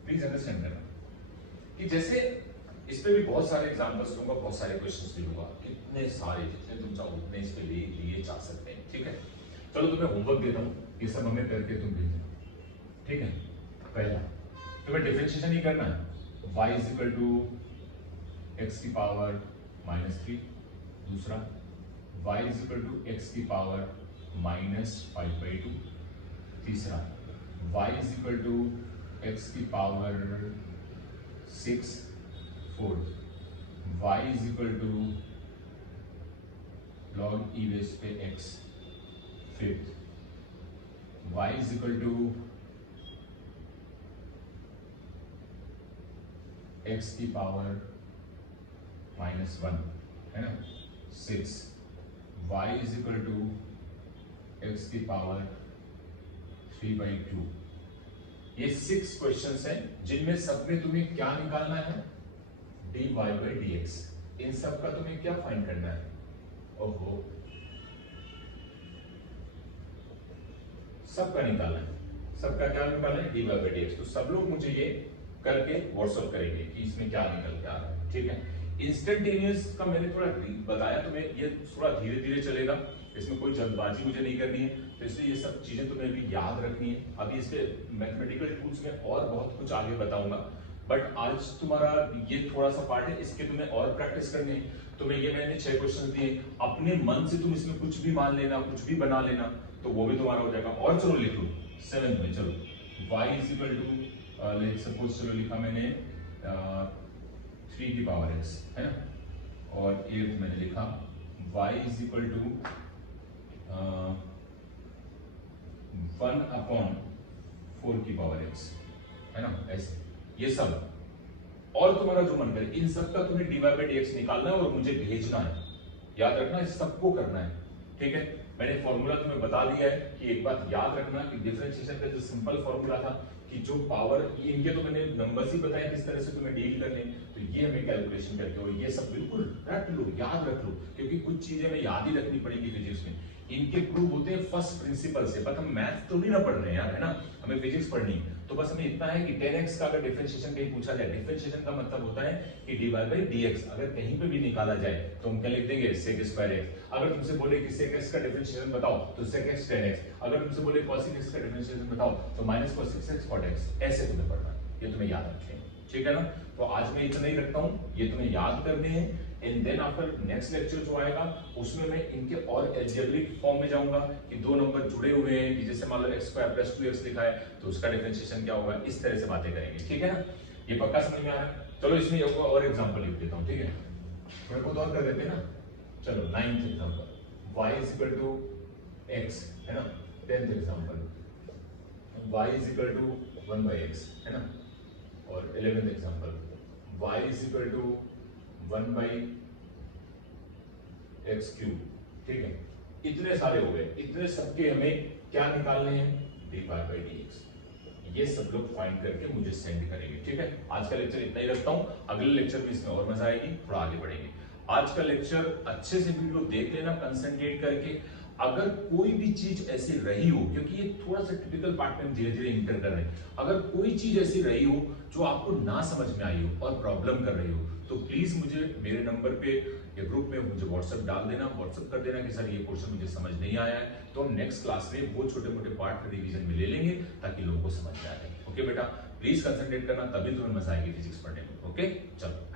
प्लीज अंडरस्टैंड करना, कि जैसे इस पे भी बहुत सारे एग्जांपल्स दूंगा, बहुत सारे क्वेश्चंस भी दूंगा, इतने सारे जितने तुम चाहो उतने इस पे लिए जा सकते हैं, ठीक है। चलो तुम्हें होमवर्क देता हूं, ये सब हमें करके तुम भेजना, ठीक है। पहला तुम्हें डिफरेंशिएशन ही करना है, y is equal to x की पावर -3, दूसरा y is equal to x की पावर -5/2, तीसरा y is equal to x की power 6, fourth y is equal to log e base पे x, fifth y is equal to x की power -1 है ना, 6 y is equal to x की power 3/2। ये 6 questions हैं जिनमें सब में तुम्हें क्या निकालना है dy by dx, इन सब का तुम्हें क्या फाइंड करना है, ओहो सबका निकालना है, सबका क्या निकालना है dy by dx। तो सब लोग मुझे ये करके व्हाट्सएप करेंगे कि इसमें क्या निकल के आ रहा है, ठीक है। इंस्टेंटेनियस का मैंने थोड़ा बताया तुम्हें, ये थोड़ा धीरे धीरे चलेगा, इसमें कोई जल्दबाजी मुझे नहीं करनी है, तो इसलिए ये सब चीजें तुम्हें भी याद रखनी है। अभी इसके मैथमेटिकल टूल्स में और बहुत कुछ आगे बताऊंगा, बट आज तुम्हारा ये थोड़ा सा पार्ट है, इसके तुम्हें और प्रैक्टिस करनी है। तुम्हें ये मैंने 6 क्वेश्चन दिए, अपने मन से तुम इसमें कुछ भी मान लेना, कुछ भी बना लेना, तो वो भी तुम्हारा हो जाएगा। और चलो लिख लो 7th में, चलो y is equal to let's suppose, चलो लिखा मैंने 3 की पावर x है ना, और 8th मैंने लिखा y इज इक्वल टू 1/4 की पावर x है ना, ऐसे ये सब। और तुम्हारा जो मन करे इन सब का तुम्हें dy by dx निकालना है और मुझे भेजना है, याद रखना इस सबको करना है, ठीक है। मैंने फॉर्मूला तुम्हें बता दिया है कि एक बात याद रखना कि डिफरेंशिएशन का जो सिंपल फॉर्मूला था कि कि जो पावर, इनके तो मैंने नंबर्स ही बताए किस तरह से तुम्हें डील करने, तो ये हमें कैलकुलेशन करके और ये सब बिल्कुल रट लो, याद रख लो, क्योंकि कुछ चीजें हमें याद ही रखनी पड़ेगी फिजिक्स में। इनके प्रूव होते हैं फर्स्ट प्रिंसिपल से, बट हम मैथ तो नहीं ना पढ़ रहे हैं यार, है ना, हमें फिजिक्स पढ़नी है। तो बस हमें इतना है कि 10x का अगर डिफरेंशिएशन कहीं पूछा जाए, डिफरेंशिएशन का मतलब होता है कि dy by dx, अगर कहीं पे भी निकाला जाए तो हम क्या लिख देंगे, sec स्क्वायर x। अगर तुमसे बोले कि sec x का डिफरेंशिएशन बताओ तो sec x tan x। अगर तुमसे बोले cosec x का डिफरेंशिएशन बताओ तो minus cosec x cot x। ऐसे तुम्हें पढ़ना है, ये तुम्हें याद रखना है, ठीक है ना। तो आज मैं इतना ही रखता हूँ, ये तुम्हें याद करने हैं। And then after next lecture जो आएगा उसमें मैं इनके और एल्जेब्रिक फॉर्म में जाऊंगा कि दो नंबर जुड़े हुए हैं, कि जैसे मान लो x स्क्वायर प्लस 2x लिखा है तो उसका डिफरेंशिएशन क्या होगा, इस तरह से बातें करेंगे, ठीक है ना। ये पक्का समझ में आ रहा है। चलो इसमें एक और एग्जांपल लिख देता हूँ, ठीक है, थोड़ा बहुत और कर देते हैं ना। चलो 9th example, y is equal to x, है ना। 10th example, y is equal to 1 by x, है ना। और 11th example, y is equal to 1 by x cube, ठीक है। इतने सारे हो गए, इतने सबके हमें क्या निकालने हैं, dy by dx। ये सब लोग फाइंड करके मुझे सेंड करेंगे, ठीक है। आज का लेक्चर इतना ही रखता हूं, अगले लेक्चर में इसमें और मजा आएगी, थोड़ा आगे बढ़ेंगे। आज का लेक्चर अच्छे से वीडियो देख लेना कंसंट्रेट करके। अगर कोई भी चीज ऐसी रही हो, क्योंकि ये थोड़ा सा टिपिकल पार्ट में धीरे धीरे इंटर कर रहे हैं, अगर कोई चीज ऐसी रही हो जो आपको ना समझ में आई हो और प्रॉब्लम कर रही हो, तो प्लीज मुझे मेरे नंबर पे या ग्रुप में मुझे व्हाट्सएप डाल देना, व्हाट्सएप कर देना कि सर ये पोर्शन मुझे समझ नहीं आया है, तो हम नेक्स्ट क्लास में वो छोटे मोटे पार्ट रिवीजन में ले लेंगे ताकि लोगों को समझ में आ जाए। ओके बेटा, प्लीज कंसंट्रेट करना, तभी तुम्हें मजा आएगी फिजिक्स पढ़ने में। ओके चलो।